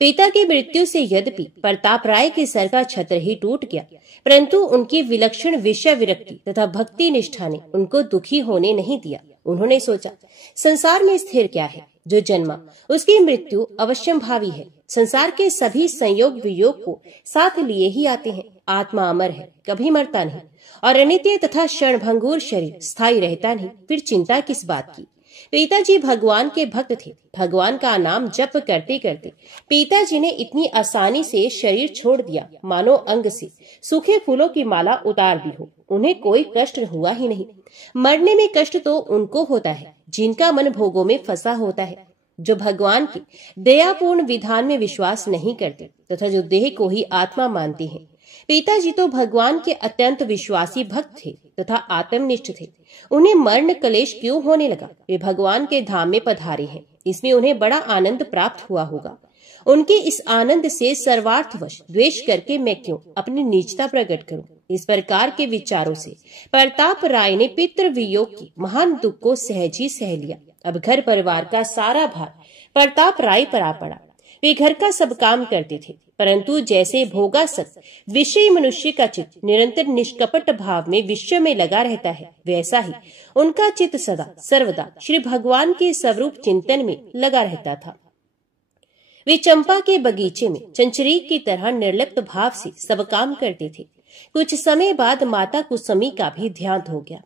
पिता की मृत्यु से यद्यपि प्रताप राय के सर का छत्र ही टूट गया, परंतु उनकी विलक्षण विषय विरक्ति तथा भक्ति निष्ठा ने उनको दुखी होने नहीं दिया। उन्होंने सोचा, संसार में स्थिर क्या है, जो जन्मा उसकी मृत्यु अवश्यंभावी है। संसार के सभी संयोग वियोग को साथ लिए ही आते हैं। आत्मा अमर है, कभी मरता नहीं, और अनित्य तथा क्षणभंगुर शरीर स्थायी रहता नहीं। फिर चिंता किस बात की। पिताजी भगवान के भक्त थे। भगवान का नाम जप करते करते पिताजी ने इतनी आसानी से शरीर छोड़ दिया मानो अंग से सूखे फूलों की माला उतार दी हो। उन्हें कोई कष्ट हुआ ही नहीं। मरने में कष्ट तो उनको होता है जिनका मन भोगों में फंसा होता है, जो भगवान के दयापूर्ण विधान में विश्वास नहीं करते तथा जो देह को ही आत्मा मानते हैं। पिताजी तो भगवान के अत्यंत विश्वासी भक्त थे तथा आत्मनिष्ठ थे। उन्हें मरण क्लेश क्यों होने लगा। वे भगवान के धाम में पधारे हैं, इसमें उन्हें बड़ा आनंद प्राप्त हुआ होगा। उनके इस आनंद से सर्वार्थवश द्वेष करके मैं क्यों अपनी नीचता प्रकट करूं। इस प्रकार के विचारों से प्रताप राय ने पितृ वियोग की महान दुख को सहज ही सह लिया। अब घर परिवार का सारा भार प्रताप राय पर आ पड़ा। वे घर का सब काम करते थे, परंतु जैसे भोगासक्त विषयी मनुष्य का चित्त निरंतर निष्कपट भाव में विश्व में लगा रहता है, वैसा ही उनका चित्त सदा सर्वदा श्री भगवान के स्वरूप चिंतन में लगा रहता था। वे चंपा के बगीचे में चंचरीक की तरह निर्लिप्त भाव से सब काम करते थे। कुछ समय बाद माता कुसुमी का भी ध्यान हो गया।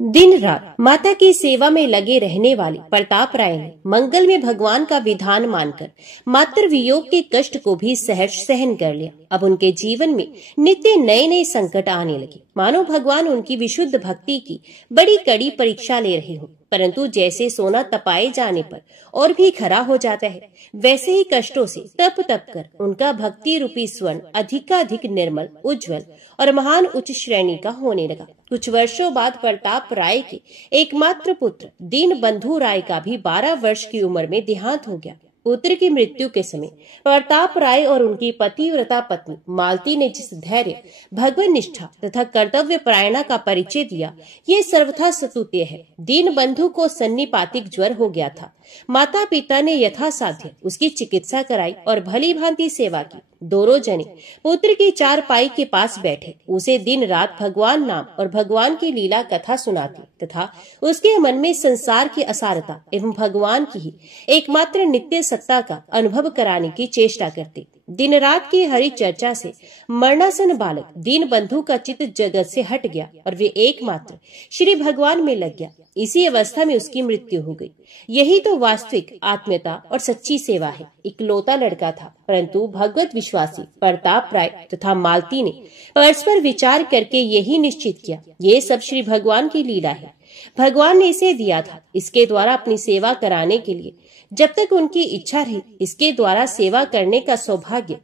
दिन रात माता की सेवा में लगे रहने वाले प्रताप राय ने मंगल में भगवान का विधान मानकर मातृ वियोग के कष्ट को भी सहर्ष सहन कर लिया। अब उनके जीवन में नित्य नए नए संकट आने लगे, मानो भगवान उनकी विशुद्ध भक्ति की बड़ी कड़ी परीक्षा ले रहे हो। परंतु जैसे सोना तपाए जाने पर और भी खरा हो जाता है, वैसे ही कष्टों से तप तप कर उनका भक्ति रूपी स्वर्ण अधिकाधिक निर्मल, उज्जवल और महान उच्च श्रेणी का होने लगा। कुछ वर्षों बाद प्रताप राय के एकमात्र पुत्र दीनबंधु राय का भी 12 वर्ष की उम्र में देहांत हो गया। पुत्र की मृत्यु के समय प्रताप राय और उनकी पतिव्रता पत्नी मालती ने जिस धैर्य, भगवत निष्ठा तथा कर्तव्य परायणा का परिचय दिया, ये सर्वथा स्तुत्य है। दीनबंधु को सन्निपातिक ज्वर हो गया था। माता पिता ने यथासाध्य उसकी चिकित्सा कराई और भली भांति सेवा की। दोनों जने पुत्र की चारपाई के पास बैठे उसे दिन रात भगवान नाम और भगवान की लीला कथा सुनाते तथा उसके मन में संसार की असारता एवं भगवान की ही एकमात्र नित्य सत्ता का अनुभव कराने की चेष्टा करते। दिन रात की हरि चर्चा से मरणासन बालक दीनबंधु का चित्त जगत से हट गया और वे एकमात्र श्री भगवान में लग गया। इसी अवस्था में उसकी मृत्यु हो गई। यही तो वास्तविक आत्मीयता और सच्ची सेवा है। इकलौता लड़का था, परंतु भगवत विश्वासी प्रताप राय तथा मालती ने परस्पर विचार करके यही निश्चित किया, ये सब श्री भगवान की लीला है। भगवान ने इसे दिया था, इसके द्वारा अपनी सेवा कराने के लिए जब तक उनकी इच्छा रही इसके द्वारा सेवा करने का सौभाग्य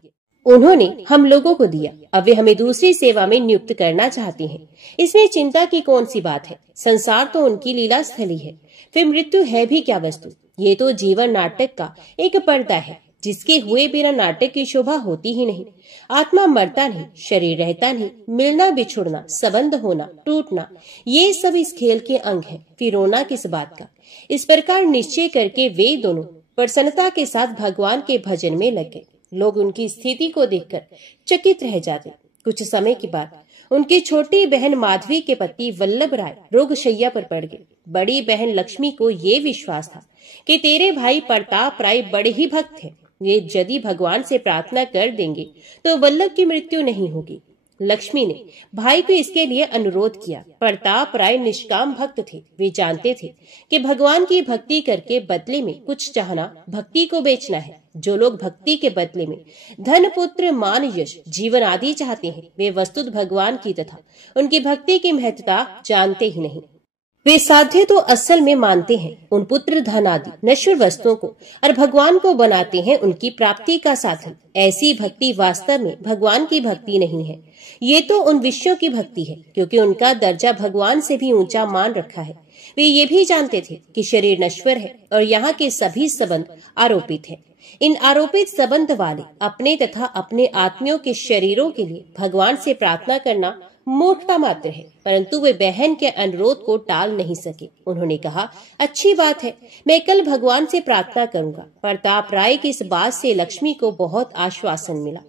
उन्होंने हम लोगों को दिया। अब वे हमें दूसरी सेवा में नियुक्त करना चाहते हैं। इसमें चिंता की कौन सी बात है। संसार तो उनकी लीला स्थली है, फिर मृत्यु है भी क्या वस्तु। ये तो जीवन नाटक का एक पर्दा है, जिसके हुए बिना नाटक की शोभा होती ही नहीं। आत्मा मरता नहीं, शरीर रहता नहीं, मिलना बिछुड़ना, संबंध होना टूटना, ये सब इस खेल के अंग है। फिर रोना किस बात का। इस प्रकार निश्चय करके वे दोनों प्रसन्नता के साथ भगवान के भजन में लग गए। लोग उनकी स्थिति को देखकर चकित रह जाते। कुछ समय के बाद उनकी छोटी बहन माधवी के पति वल्लभ राय रोगशैया पर पड़ गए। बड़ी बहन लक्ष्मी को ये विश्वास था कि तेरे भाई प्रताप राय बड़े ही भक्त हैं, वे यदि भगवान से प्रार्थना कर देंगे तो वल्लभ की मृत्यु नहीं होगी। लक्ष्मी ने भाई को इसके लिए अनुरोध किया। प्रताप राय निष्काम भक्त थे। वे जानते थे कि भगवान की भक्ति करके बदले में कुछ चाहना भक्ति को बेचना है। जो लोग भक्ति के बदले में धन, पुत्र, मान, यश, जीवन आदि चाहते हैं, वे वस्तुतः भगवान की तथा उनकी भक्ति की महत्ता जानते ही नहीं। वे साध्य तो असल में मानते हैं उन पुत्र, धन आदि नश्वर वस्तुओं को और भगवान को बनाते हैं उनकी प्राप्ति का साधन। ऐसी भक्ति वास्तव में भगवान की भक्ति नहीं है। ये तो उन विषयों की भक्ति है, क्योंकि उनका दर्जा भगवान से भी ऊंचा मान रखा है। वे ये भी जानते थे कि शरीर नश्वर है और यहाँ के सभी संबंध आरोपित है। इन आरोपित संबंध वाले अपने तथा अपने आत्मियों के शरीरों के लिए भगवान से प्रार्थना करना मूर्खता मात्र है। परंतु वे बहन के अनुरोध को टाल नहीं सके। उन्होंने कहा, अच्छी बात है, मैं कल भगवान से प्रार्थना करूंगा। प्रताप राय की इस बात से लक्ष्मी को बहुत आश्वासन मिला।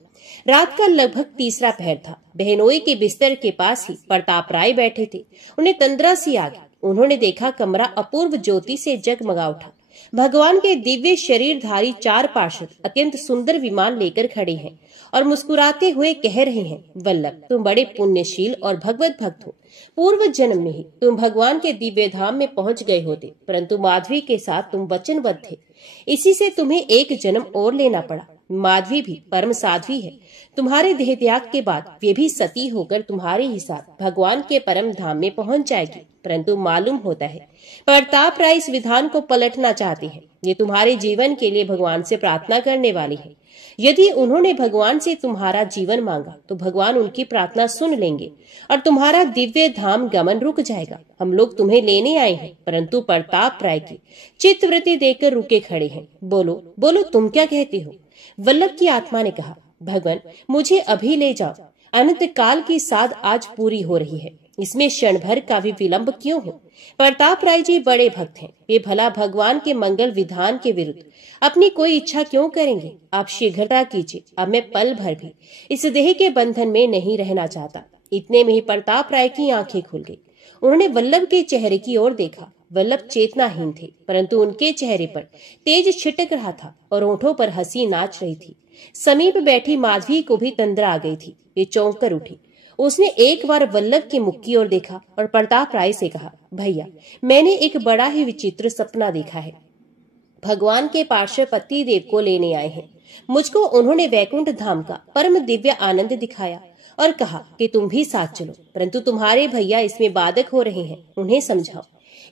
रात का लगभग तीसरा पहर था। बहनोई के बिस्तर के पास ही प्रताप राय बैठे थे। उन्हें तंद्रा सी आ गई। उन्होंने देखा कमरा अपूर्व ज्योति से जगमगा उठा। भगवान के दिव्य शरीरधारी 4 पार्षद अत्यंत सुंदर विमान लेकर खड़े हैं और मुस्कुराते हुए कह रहे हैं, वल्लभ तुम बड़े पुण्यशील और भगवत भक्त हो। पूर्व जन्म में ही तुम भगवान के दिव्य धाम में पहुंच गए होते, परंतु माधवी के साथ तुम वचनबद्ध थे। इसी से तुम्हें एक जन्म और लेना पड़ा। माधवी भी परम साध्वी है। तुम्हारे देह त्याग के बाद वे भी सती होकर तुम्हारे ही साथ भगवान के परम धाम में पहुंच जाएगी। परंतु मालूम होता है प्रताप राय इस विधान को पलटना चाहते हैं। ये तुम्हारे जीवन के लिए भगवान से प्रार्थना करने वाले हैं। यदि उन्होंने भगवान से तुम्हारा जीवन मांगा तो भगवान उनकी प्रार्थना सुन लेंगे और तुम्हारा दिव्य धाम गमन रुक जाएगा। हम लोग तुम्हें लेने आए हैं, परंतु प्रताप राय की चित्तवृत्ति देखकर रुके खड़े हैं। बोलो बोलो, तुम क्या कहते हो? वल्लभ की आत्मा ने कहा, भगवान मुझे अभी ले जाओ। अनंत काल की साध आज पूरी हो रही है, इसमें क्षण भर का भी विलंब क्यों हो? प्रताप राय जी बड़े भक्त हैं। वे भला भगवान के मंगल विधान के विरुद्ध अपनी कोई इच्छा क्यों करेंगे? आप शीघ्रता कीजिए। अब मैं पल भर भी इस देह के बंधन में नहीं रहना चाहता। इतने में ही प्रताप राय की आंखें खुल गई। उन्होंने वल्लभ के चेहरे की ओर देखा। वल्लभ चेतनाहीन थे, परंतु उनके चेहरे पर तेज छिटक रहा था और होठों पर हंसी नाच रही थी। समीप बैठी माधवी को भी तंद्रा आ गई थी। वे चौंक कर उठी। उसने एक बार वल्लभ के मुख की ओर देखा और प्रताप राय से कहा, भैया मैंने एक बड़ा ही विचित्र सपना देखा है। भगवान के पार्षद पति देव को लेने आए हैं। मुझको उन्होंने वैकुंठ धाम का परम दिव्य आनंद दिखाया और कहा कि तुम भी साथ चलो, परंतु तुम्हारे भैया इसमें बाधक हो रहे हैं, उन्हें समझाओ।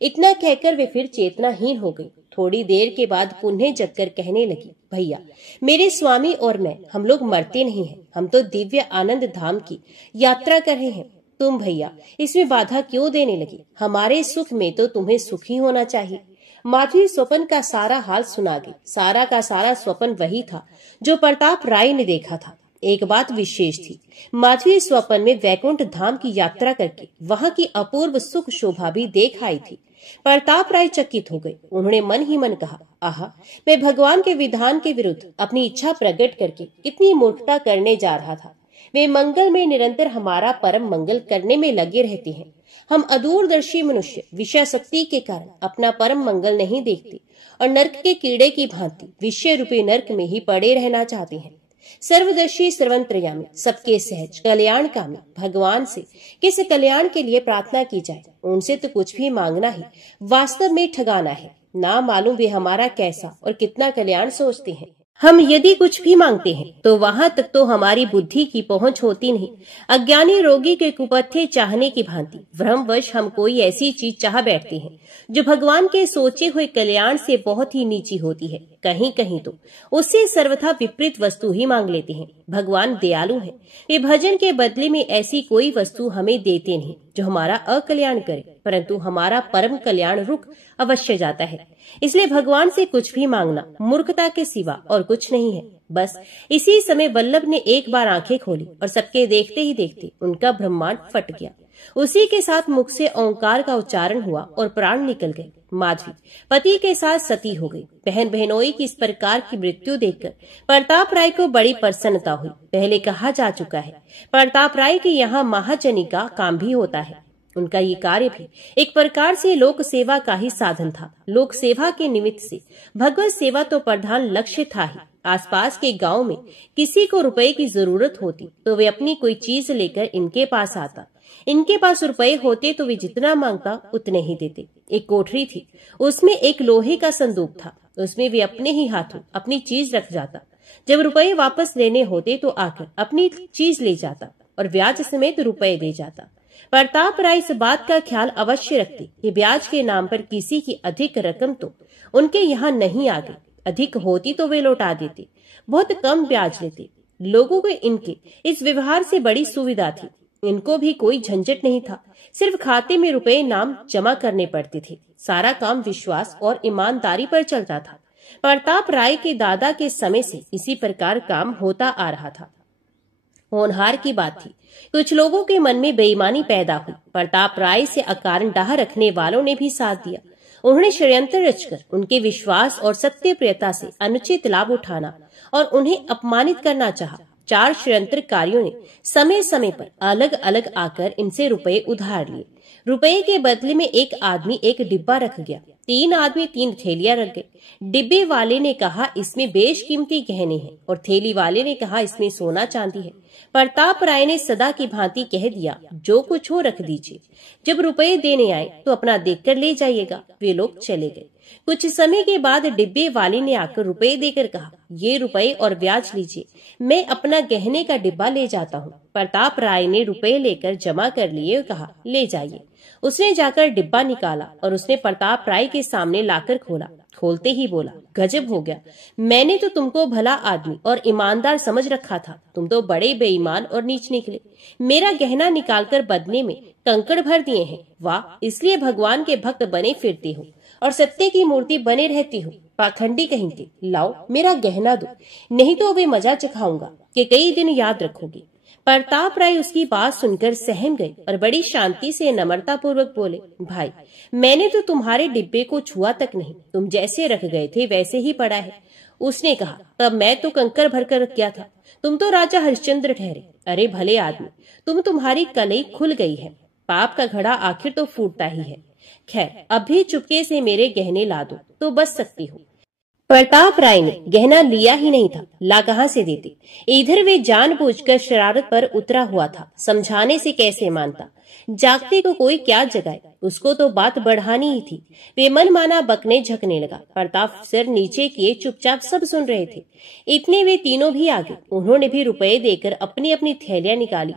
इतना कहकर वे फिर चेतनाहीन हो गई। थोड़ी देर के बाद पुनः जगकर कहने लगी, भैया मेरे स्वामी और मैं, हम लोग मरते नहीं हैं। हम तो दिव्य आनंद धाम की यात्रा कर रहे हैं। तुम भैया इसमें बाधा क्यों देने लगी? हमारे सुख में तो तुम्हें सुखी होना चाहिए। माधवी स्वप्न का सारा हाल सुना गई। सारा का सारा स्वप्न वही था जो प्रताप राय ने देखा था। एक बात विशेष थी, माधवी स्वप्न में वैकुंठ धाम की यात्रा करके वहां की अपूर्व सुख शोभा भी देख आई थी। प्रताप राय चकित हो गए। उन्होंने मन ही मन कहा, आहा मैं भगवान के विधान के विरुद्ध अपनी इच्छा प्रकट करके कितनी मूर्खता करने जा रहा था। वे मंगल में निरंतर हमारा परम मंगल करने में लगे रहते हैं। हम अदूरदर्शी मनुष्य विषय शक्ति के कारण अपना परम मंगल नहीं देखते और नरक के कीड़े की भांति विषय रूपी नरक में ही पड़े रहना चाहते हैं। सर्वदर्शी सर्वंतर्यामी सबके सहज कल्याण कामी भगवान से किस कल्याण के लिए प्रार्थना की जाए? उनसे तो कुछ भी मांगना ही वास्तव में ठगाना है। ना मालूम वे हमारा कैसा और कितना कल्याण सोचते हैं। हम यदि कुछ भी मांगते हैं तो वहां तक तो हमारी बुद्धि की पहुंच होती नहीं। अज्ञानी रोगी के कुपथे चाहने की भांति भ्रमवश हम कोई ऐसी चीज चाह बैठते हैं जो भगवान के सोचे हुए कल्याण से बहुत ही नीची होती है। कहीं कहीं तो उससे सर्वथा विपरीत वस्तु ही मांग लेते हैं। भगवान दयालु हैं। वे भजन के बदले में ऐसी कोई वस्तु हमें देते नहीं जो हमारा अकल्याण करे, परंतु हमारा परम कल्याण रुक अवश्य जाता है। इसलिए भगवान से कुछ भी मांगना मूर्खता के सिवा और कुछ नहीं है। बस इसी समय वल्लभ ने एक बार आंखें खोली और सबके देखते ही देखते उनका ब्रह्मांड फट गया। उसी के साथ मुख से ओंकार का उच्चारण हुआ और प्राण निकल गए। माधवी पति के साथ सती हो गई। बहन बहनोई की इस प्रकार की मृत्यु देखकर प्रताप राय को बड़ी प्रसन्नता हुई। पहले कहा जा चुका है प्रताप राय के यहाँ महाजनी का काम भी होता है। उनका ये कार्य भी एक प्रकार से लोक सेवा का ही साधन था। लोक सेवा के निमित्त से भगवत सेवा तो प्रधान लक्ष्य था ही। आसपास के गांव में किसी को रुपए की जरूरत होती तो वे अपनी कोई चीज लेकर इनके पास आता। इनके पास रुपए होते तो वे जितना मांगता उतने ही देते। एक कोठरी थी, उसमें एक लोहे का संदूक था। उसमें वे अपने ही हाथों अपनी चीज रख जाता। जब रुपए वापस लेने होते तो आकर अपनी चीज ले जाता और ब्याज समेत रुपए दे जाता। प्रताप राय इस बात का ख्याल अवश्य रखते कि ब्याज के नाम पर किसी की अधिक रकम तो उनके यहाँ नहीं आ गई। अधिक होती तो वे लौटा देते। बहुत कम ब्याज लेते। लोगों को इनके इस व्यवहार से बड़ी सुविधा थी। इनको भी कोई झंझट नहीं था। सिर्फ खाते में रुपए नाम जमा करने पड़ते थे। सारा काम विश्वास और ईमानदारी पर चलता था। प्रताप राय के दादा के समय से इसी प्रकार काम होता आ रहा था। होनहार की बात थी, कुछ लोगों के मन में बेईमानी पैदा हुई। प्रताप राय से अकारण डाह रखने वालों ने भी साथ दिया। उन्होंने षड्यंत्र रचकर उनके विश्वास और सत्य प्रियता से अनुचित लाभ उठाना और उन्हें अपमानित करना चाहा। 4 षड्यंत्रकारियों ने समय समय पर अलग अलग आकर इनसे रुपए उधार लिए। रुपए के बदले में एक आदमी एक डिब्बा रख गया। 3 आदमी 3 थैलियां रख गए। डिब्बे वाले ने कहा इसमें बेशकीमती गहने हैं और थैली वाले ने कहा इसमें सोना चांदी है। प्रताप राय ने सदा की भांति कह दिया, जो कुछ हो रख दीजिए, जब रुपए देने आए तो अपना देखकर ले जाइएगा। वे लोग चले गए। कुछ समय के बाद डिब्बे वाले ने आकर रुपए देकर कहा, ये रुपए और ब्याज लीजिए, मैं अपना गहने का डिब्बा ले जाता हूँ। प्रताप राय ने रुपए लेकर जमा कर लिए और कहा, ले जाइए। उसने जाकर डिब्बा निकाला और उसने प्रताप राय के सामने लाकर खोला। खोलते ही बोला, गजब हो गया, मैंने तो तुमको भला आदमी और ईमानदार समझ रखा था, तुम तो बड़े बेईमान और नीच निकले। मेरा गहना निकालकर बदले में कंकड़ भर दिए हैं। वाह, इसलिए भगवान के भक्त बने फिरती हो और सत्य की मूर्ति बने रहती हो। पाखंडी कहीं के, लाओ मेरा गहना दो, नहीं तो वे मजा चखाऊंगा कि कई दिन याद रखोगी। प्रताप राय उसकी बात सुनकर सहम गए और बड़ी शांति से नम्रता पूर्वक बोले, भाई मैंने तो तुम्हारे डिब्बे को छुआ तक नहीं, तुम जैसे रख गए थे वैसे ही पड़ा है। उसने कहा, तब मैं तो कंकर भरकर रख गया था, तुम तो राजा हरिश्चंद्र ठहरे। अरे भले आदमी, तुम्हारी कलई खुल गई है, पाप का घड़ा आखिर तो फूटता ही है। खैर, अभी चुपके से मेरे गहने ला दो तो बच सकती हो। प्रताप राय ने गहना लिया ही नहीं था, ला कहां से देते। इधर वे जानबूझकर शरारत पर उतरा हुआ था, समझाने से कैसे मानता। जागते को कोई क्या जगाए, उसको तो बात बढ़ानी ही थी। वे मनमाना बकने झकने लगा। प्रताप सिर नीचे किए चुपचाप सब सुन रहे थे। इतने वे तीनों भी आ गए। उन्होंने भी रुपए देकर अपनी अपनी थैलियां निकाली।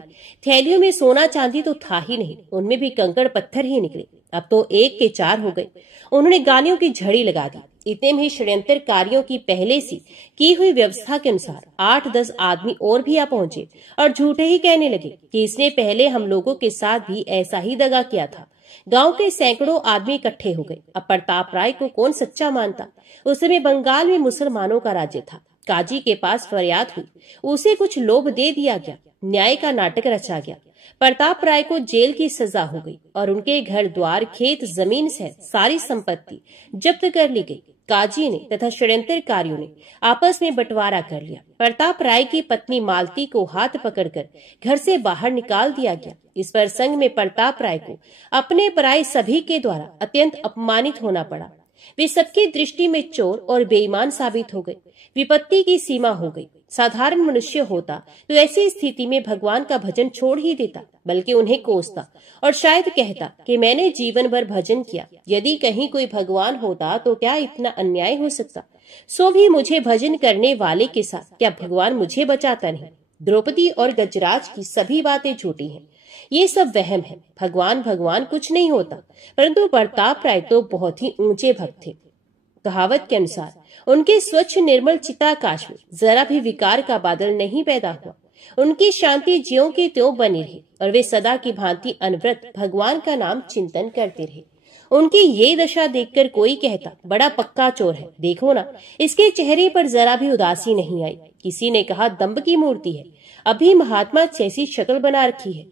थैलियों में सोना चांदी तो था ही नहीं, उनमें भी कंकड़ पत्थर ही निकले। अब तो 1 के 4 हो गए। उन्होंने गालियों की झड़ी लगा दी। इतने में षड्यंत्रकारियों की पहले से की हुई व्यवस्था के अनुसार 8-10 आदमी और भी आ पहुंचे और झूठे ही कहने लगे कि इसने पहले हम लोगों के साथ भी ऐसा ही दगा किया था। गांव के सैकड़ों आदमी इकट्ठे हो गए। अब प्रताप राय को कौन सच्चा मानता। उस समय बंगाल में मुसलमानों का राज्य था। काजी के पास फरियाद हुई, उसे कुछ लोभ दे दिया गया, न्याय का नाटक रचा गया। प्रताप राय को जेल की सजा हो गई और उनके घर द्वार, खेत, जमीन से सारी संपत्ति जब्त कर ली गई। काजी ने तथा षड्यंत्रकारियों ने आपस में बंटवारा कर लिया। प्रताप राय की पत्नी मालती को हाथ पकड़कर घर से बाहर निकाल दिया गया। इस प्रसंग में प्रताप राय को अपने पराये सभी के द्वारा अत्यंत अपमानित होना पड़ा। वे सबकी दृष्टि में चोर और बेईमान साबित हो गए। विपत्ति की सीमा हो गई। साधारण मनुष्य होता तो ऐसी स्थिति में भगवान का भजन छोड़ ही देता, बल्कि उन्हें कोसता और शायद कहता कि मैंने जीवन भर भजन किया, यदि कहीं कोई भगवान होता तो क्या इतना अन्याय हो सकता। सो भी मुझे भजन करने वाले के साथ क्या भगवान मुझे बचाता नहीं। द्रौपदी और गजराज की सभी बातें झूठी हैं, ये सब वहम है। भगवान कुछ नहीं होता। परंतु प्रताप राय तो बहुत ही ऊंचे भक्त थे। कहावत के अनुसार उनके स्वच्छ निर्मल चिताकाश में जरा भी विकार का बादल नहीं पैदा हुआ। उनकी शांति ज्यों की त्यों बनी रही और वे सदा की भांति अनवरत भगवान का नाम चिंतन करते रहे। उनकी ये दशा देखकर कोई कहता, बड़ा पक्का चोर है, देखो ना, इसके चेहरे पर जरा भी उदासी नहीं आई। किसी ने कहा, दंभ की मूर्ति है, अभी महात्मा जैसी शक्ल बना रखी है।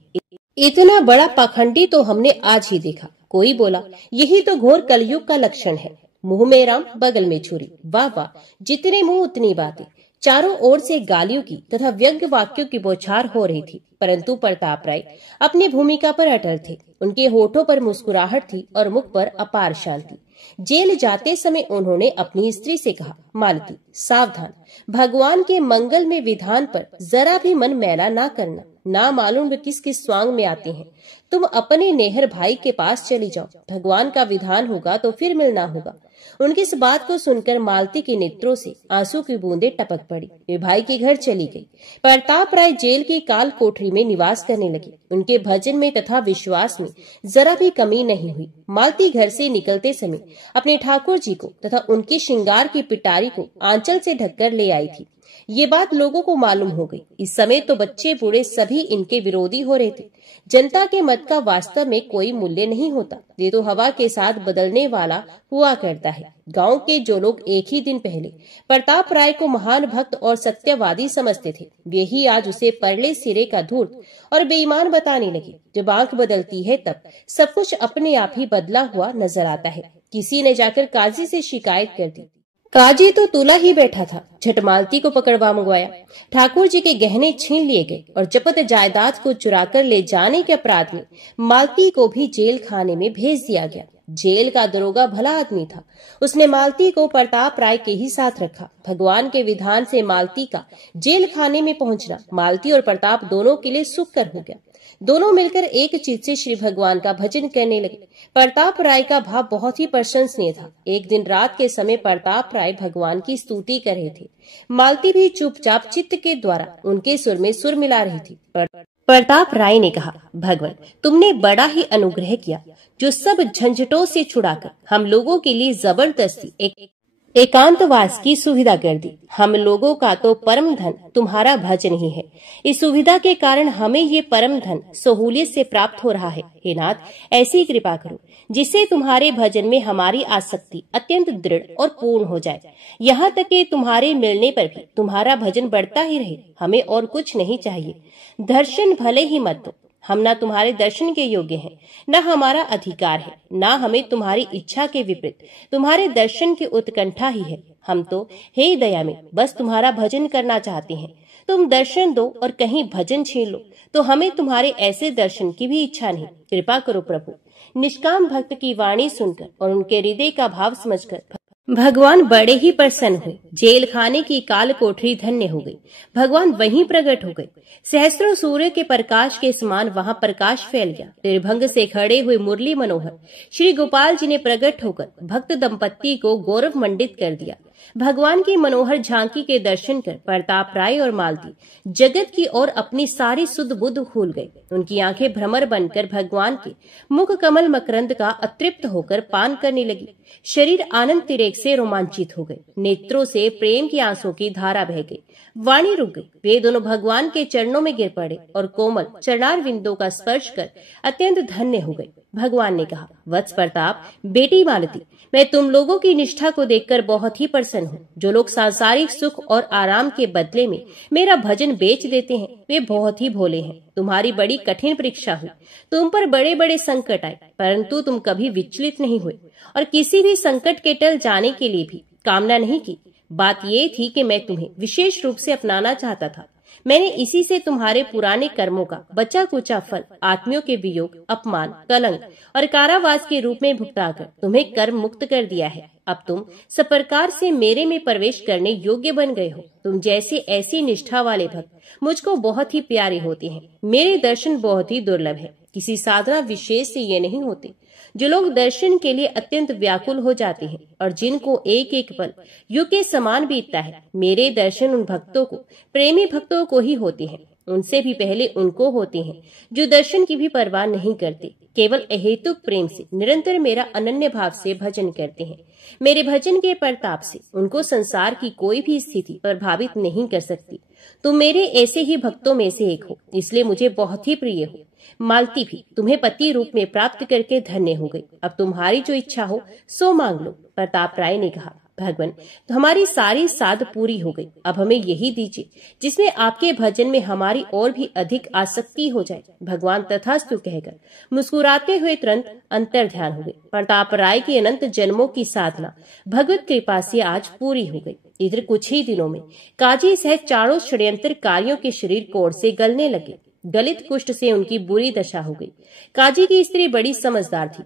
इतना बड़ा पाखंडी तो हमने आज ही देखा। कोई बोला, यही तो घोर कलयुग का लक्षण है। मुंह में राम, बगल में छुरी। वाह वाह, जितने मुंह उतनी बातें। चारों ओर से गालियों की तथा व्यंग्य वाक्यों की बौछार हो रही थी, परंतु प्रताप राय अपनी भूमिका पर अटल थे। उनके होठों पर मुस्कुराहट थी और मुख पर अपार शांति। जेल जाते समय उन्होंने अपनी स्त्री से कहा, मालती सावधान, भगवान के मंगल में विधान पर जरा भी मन मैला ना करना। ना मालूम वे किस किस स्वांग में आते हैं। तुम अपने नेहर भाई के पास चली जाओ, भगवान का विधान होगा तो फिर मिलना होगा। उनकी इस बात को सुनकर मालती के नेत्रों से आंसू की बूंदें टपक पड़ी। वे भाई के घर चली गई। प्रताप राय जेल की काल कोठरी में निवास करने लगे। उनके भजन में तथा विश्वास में जरा भी कमी नहीं हुई। मालती घर से निकलते समय अपने ठाकुर जी को तथा उनके श्रृंगार की पिटारी को आंचल से ढककर ले आई थी। ये बात लोगों को मालूम हो गई। इस समय तो बच्चे बूढ़े सभी इनके विरोधी हो रहे थे। जनता के मत का वास्तव में कोई मूल्य नहीं होता, ये तो हवा के साथ बदलने वाला हुआ करता है। गांव के जो लोग एक ही दिन पहले प्रताप राय को महान भक्त और सत्यवादी समझते थे, वे ही आज उसे परले सिरे का धूर्त और बेईमान बताने लगे। जब आंख बदलती है तब सब कुछ अपने आप ही बदला हुआ नजर आता है। किसी ने जाकर काजी से शिकायत कर दी। काजी तो तुला ही बैठा था, झट मालती को पकड़वा मंगवाया। ठाकुर जी के गहने छीन लिए गए और जपत जायदाद को चुराकर ले जाने के अपराध में मालती को भी जेल खाने में भेज दिया गया। जेल का दरोगा भला आदमी था, उसने मालती को प्रताप राय के ही साथ रखा। भगवान के विधान से मालती का जेल खाने में पहुंचना मालती और प्रताप दोनों के लिए सुखकर हो गया। दोनों मिलकर एक चित्त से श्री भगवान का भजन करने लगे। प्रताप राय का भाव बहुत ही प्रशंसनीय था। एक दिन रात के समय प्रताप राय भगवान की स्तुति कर रहे थे। मालती भी चुपचाप चित्त के द्वारा उनके सुर में सुर मिला रही थी। प्रताप राय ने कहा, भगवान तुमने बड़ा ही अनुग्रह किया, जो सब झंझटों से छुड़ाकर हम लोगों के लिए जबरदस्ती एकांतवास की सुविधा कर दी। हम लोगों का तो परम धन तुम्हारा भजन ही है। इस सुविधा के कारण हमें ये परम धन सहूलियत से प्राप्त हो रहा है। हे नाथ, ऐसी कृपा करो जिससे तुम्हारे भजन में हमारी आसक्ति अत्यंत दृढ़ और पूर्ण हो जाए, यहाँ तक कि तुम्हारे मिलने पर भी तुम्हारा भजन बढ़ता ही रहे। हमें और कुछ नहीं चाहिए। दर्शन भले ही मत दो, हम ना तुम्हारे दर्शन के योग्य हैं, न हमारा अधिकार है, न हमें तुम्हारी इच्छा के विपरीत तुम्हारे दर्शन की उत्कंठा ही है। हम तो हे दया में बस तुम्हारा भजन करना चाहते हैं। तुम दर्शन दो और कहीं भजन छीन लो तो हमें तुम्हारे ऐसे दर्शन की भी इच्छा नहीं। कृपा करो प्रभु। निष्काम भक्त की वाणी सुनकर और उनके हृदय का भाव समझकर भगवान बड़े ही प्रसन्न हुए। जेल खाने की काल कोठरी धन्य हो गई। भगवान वहीं प्रकट हो गए। सहस्त्रों सूर्य के प्रकाश के समान वहां प्रकाश फैल गया। निर्भंग से खड़े हुए मुरली मनोहर श्री गोपाल जी ने प्रकट होकर भक्त दंपत्ति को गौरव मंडित कर दिया। भगवान की मनोहर झांकी के दर्शन कर प्रताप राय और मालती जगत की ओर अपनी सारी सुध बुध भूल गए। उनकी आंखें भ्रमर बनकर भगवान के मुख कमल मकरंद का अतृप्त होकर पान करने लगी। शरीर आनंद तिरेक से रोमांचित हो गए। नेत्रों से प्रेम की आंसू की धारा बह गई। वाणी रुक गई। वे दोनों भगवान के चरणों में गिर पड़े और कोमल चरणार विंदों का स्पर्श कर अत्यंत धन्य हो गए। भगवान ने कहा, वत्स प्रताप, बेटी मालती, मैं तुम लोगों की निष्ठा को देखकर बहुत ही प्रसन्न हूँ। जो लोग सांसारिक सुख और आराम के बदले में मेरा भजन बेच देते हैं वे बहुत ही भोले हैं। तुम्हारी बड़ी कठिन परीक्षा हुई, तुम पर बड़े बड़े संकट आए, परंतु तुम कभी विचलित नहीं हुए और किसी भी संकट के टल जाने के लिए भी कामना नहीं की। बात ये थी कि मैं तुम्हें विशेष रूप से अपनाना चाहता था। मैंने इसी से तुम्हारे पुराने कर्मों का बचा कुचा फल आत्मियों के वियोग, अपमान, कलंक और कारावास के रूप में भुगताकर तुम्हें कर्म मुक्त कर दिया है। अब तुम सब प्रकार से मेरे में प्रवेश करने योग्य बन गए हो। तुम जैसे ऐसी निष्ठा वाले भक्त मुझको बहुत ही प्यारे होते हैं। मेरे दर्शन बहुत ही दुर्लभ है। किसी साधना विशेष से ये नहीं होते। जो लोग दर्शन के लिए अत्यंत व्याकुल हो जाते हैं और जिनको एक एक पल युग के समान बीतता है, मेरे दर्शन उन भक्तों को, प्रेमी भक्तों को ही होते हैं। उनसे भी पहले उनको होते हैं जो दर्शन की भी परवाह नहीं करते, केवल अहेतुक प्रेम से निरंतर मेरा अनन्य भाव से भजन करते हैं। मेरे भजन के प्रताप से उनको संसार की कोई भी स्थिति प्रभावित नहीं कर सकती। तुम मेरे ऐसे ही भक्तों में से एक हो, इसलिए मुझे बहुत ही प्रिय हो। मालती भी तुम्हें पति रूप में प्राप्त करके धन्य हो गई। अब तुम्हारी जो इच्छा हो सो मांग लो। प्रताप राय ने कहा, भगवान तो हमारी सारी साध पूरी हो गई। अब हमें यही दीजिए जिसमें आपके भजन में हमारी और भी अधिक आसक्ति हो जाए। भगवान तथास्तु कहकर मुस्कुराते हुए तुरंत अंतर ध्यान हो गए। प्रताप राय की अनंत जन्मों की साधना भगवत कृपा से आज पूरी हो गई। इधर कुछ ही दिनों में काजी सहित चारों षड्यंत्रकारियों के शरीर कोढ़ से गलने लगे। गलित कुष्ठ से उनकी बुरी दशा हो गई। काजी की स्त्री बड़ी समझदार थी।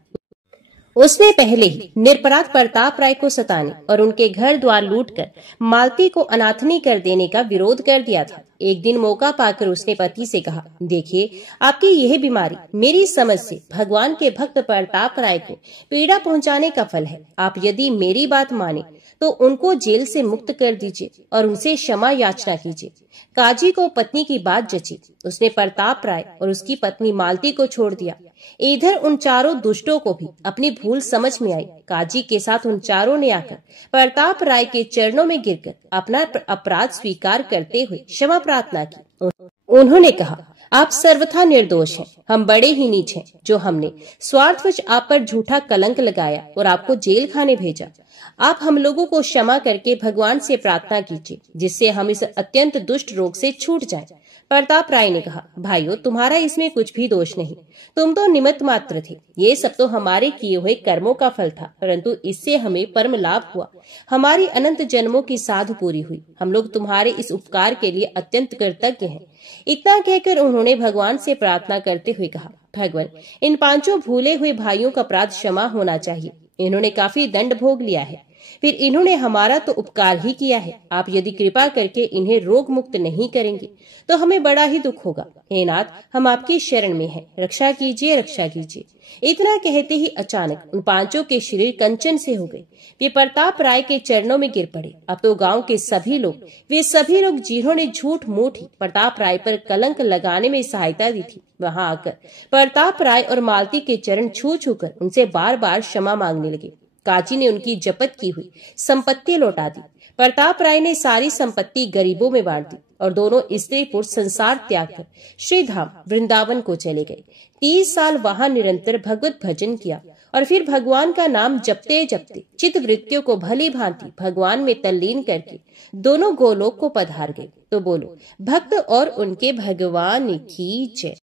उसने पहले ही निरपराध प्रताप राय को सताने और उनके घर द्वार लूटकर मालती को अनाथनी कर देने का विरोध कर दिया था। एक दिन मौका पाकर उसने पति से कहा, देखिए आपकी यह बीमारी मेरी समझ से भगवान के भक्त प्रताप राय को पीड़ा पहुंचाने का फल है। आप यदि मेरी बात माने तो उनको जेल से मुक्त कर दीजिए और उनसे क्षमा याचना कीजिए। काजी को पत्नी की बात जची। उसने प्रताप राय और उसकी पत्नी मालती को छोड़ दिया। इधर उन चारों दुष्टों को भी अपनी भूल समझ में आई। काजी के साथ उन चारों ने आकर प्रताप राय के चरणों में गिरकर अपना अपराध स्वीकार करते हुए क्षमा प्रार्थना की। उन्होंने कहा, आप सर्वथा निर्दोष हैं। हम बड़े ही नीच हैं जो हमने स्वार्थवश आप पर झूठा कलंक लगाया और आपको जेल खाने भेजा। आप हम लोगों को क्षमा करके भगवान से प्रार्थना कीजिए जिससे हम इस अत्यंत दुष्ट रोग से छूट जाएं। प्रताप राय ने कहा, भाइयों, तुम्हारा इसमें कुछ भी दोष नहीं। तुम तो निमित्त मात्र थे। ये सब तो हमारे किए हुए कर्मों का फल था, परंतु इससे हमें परम लाभ हुआ। हमारी अनंत जन्मों की साध पूरी हुई। हम लोग तुम्हारे इस उपकार के लिए अत्यंत कृतज्ञ हैं। इतना कहकर उन्होंने भगवान से प्रार्थना करते हुए कहा, भगवान, इन 5 भूले हुए भाइयों का अपराध क्षमा होना चाहिए। इन्होंने काफी दंड भोग लिया है, फिर इन्होंने हमारा तो उपकार ही किया है। आप यदि कृपा करके इन्हें रोग मुक्त नहीं करेंगे तो हमें बड़ा ही दुख होगा। हे नाथ, हम आपकी शरण में हैं, रक्षा कीजिए, रक्षा कीजिए। इतना कहते ही अचानक उन 5 के शरीर कंचन से हो गए। वे प्रताप राय के चरणों में गिर पड़े। अब तो गांव के सभी लोग, वे सभी लोग जिन्होंने झूठ मूठ ही प्रताप राय पर कलंक लगाने में सहायता दी थी, वहां आकर प्रताप राय और मालती के चरण छू छू कर उनसे बार बार क्षमा मांगने लगे। काजी ने उनकी जपत की हुई संपत्ति लौटा दी। प्रताप राय ने सारी संपत्ति गरीबों में बांट दी और दोनों स्त्री पुरुष संसार त्याग कर श्री धाम वृंदावन को चले गए। 30 साल वहां निरंतर भगवत भजन किया और फिर भगवान का नाम जपते जपते चित्त वृत्तियों को भली भांति भगवान में तल्लीन करके दोनों गोलोक को पधार गए। तो बोलो, भक्त और उनके भगवान की जय।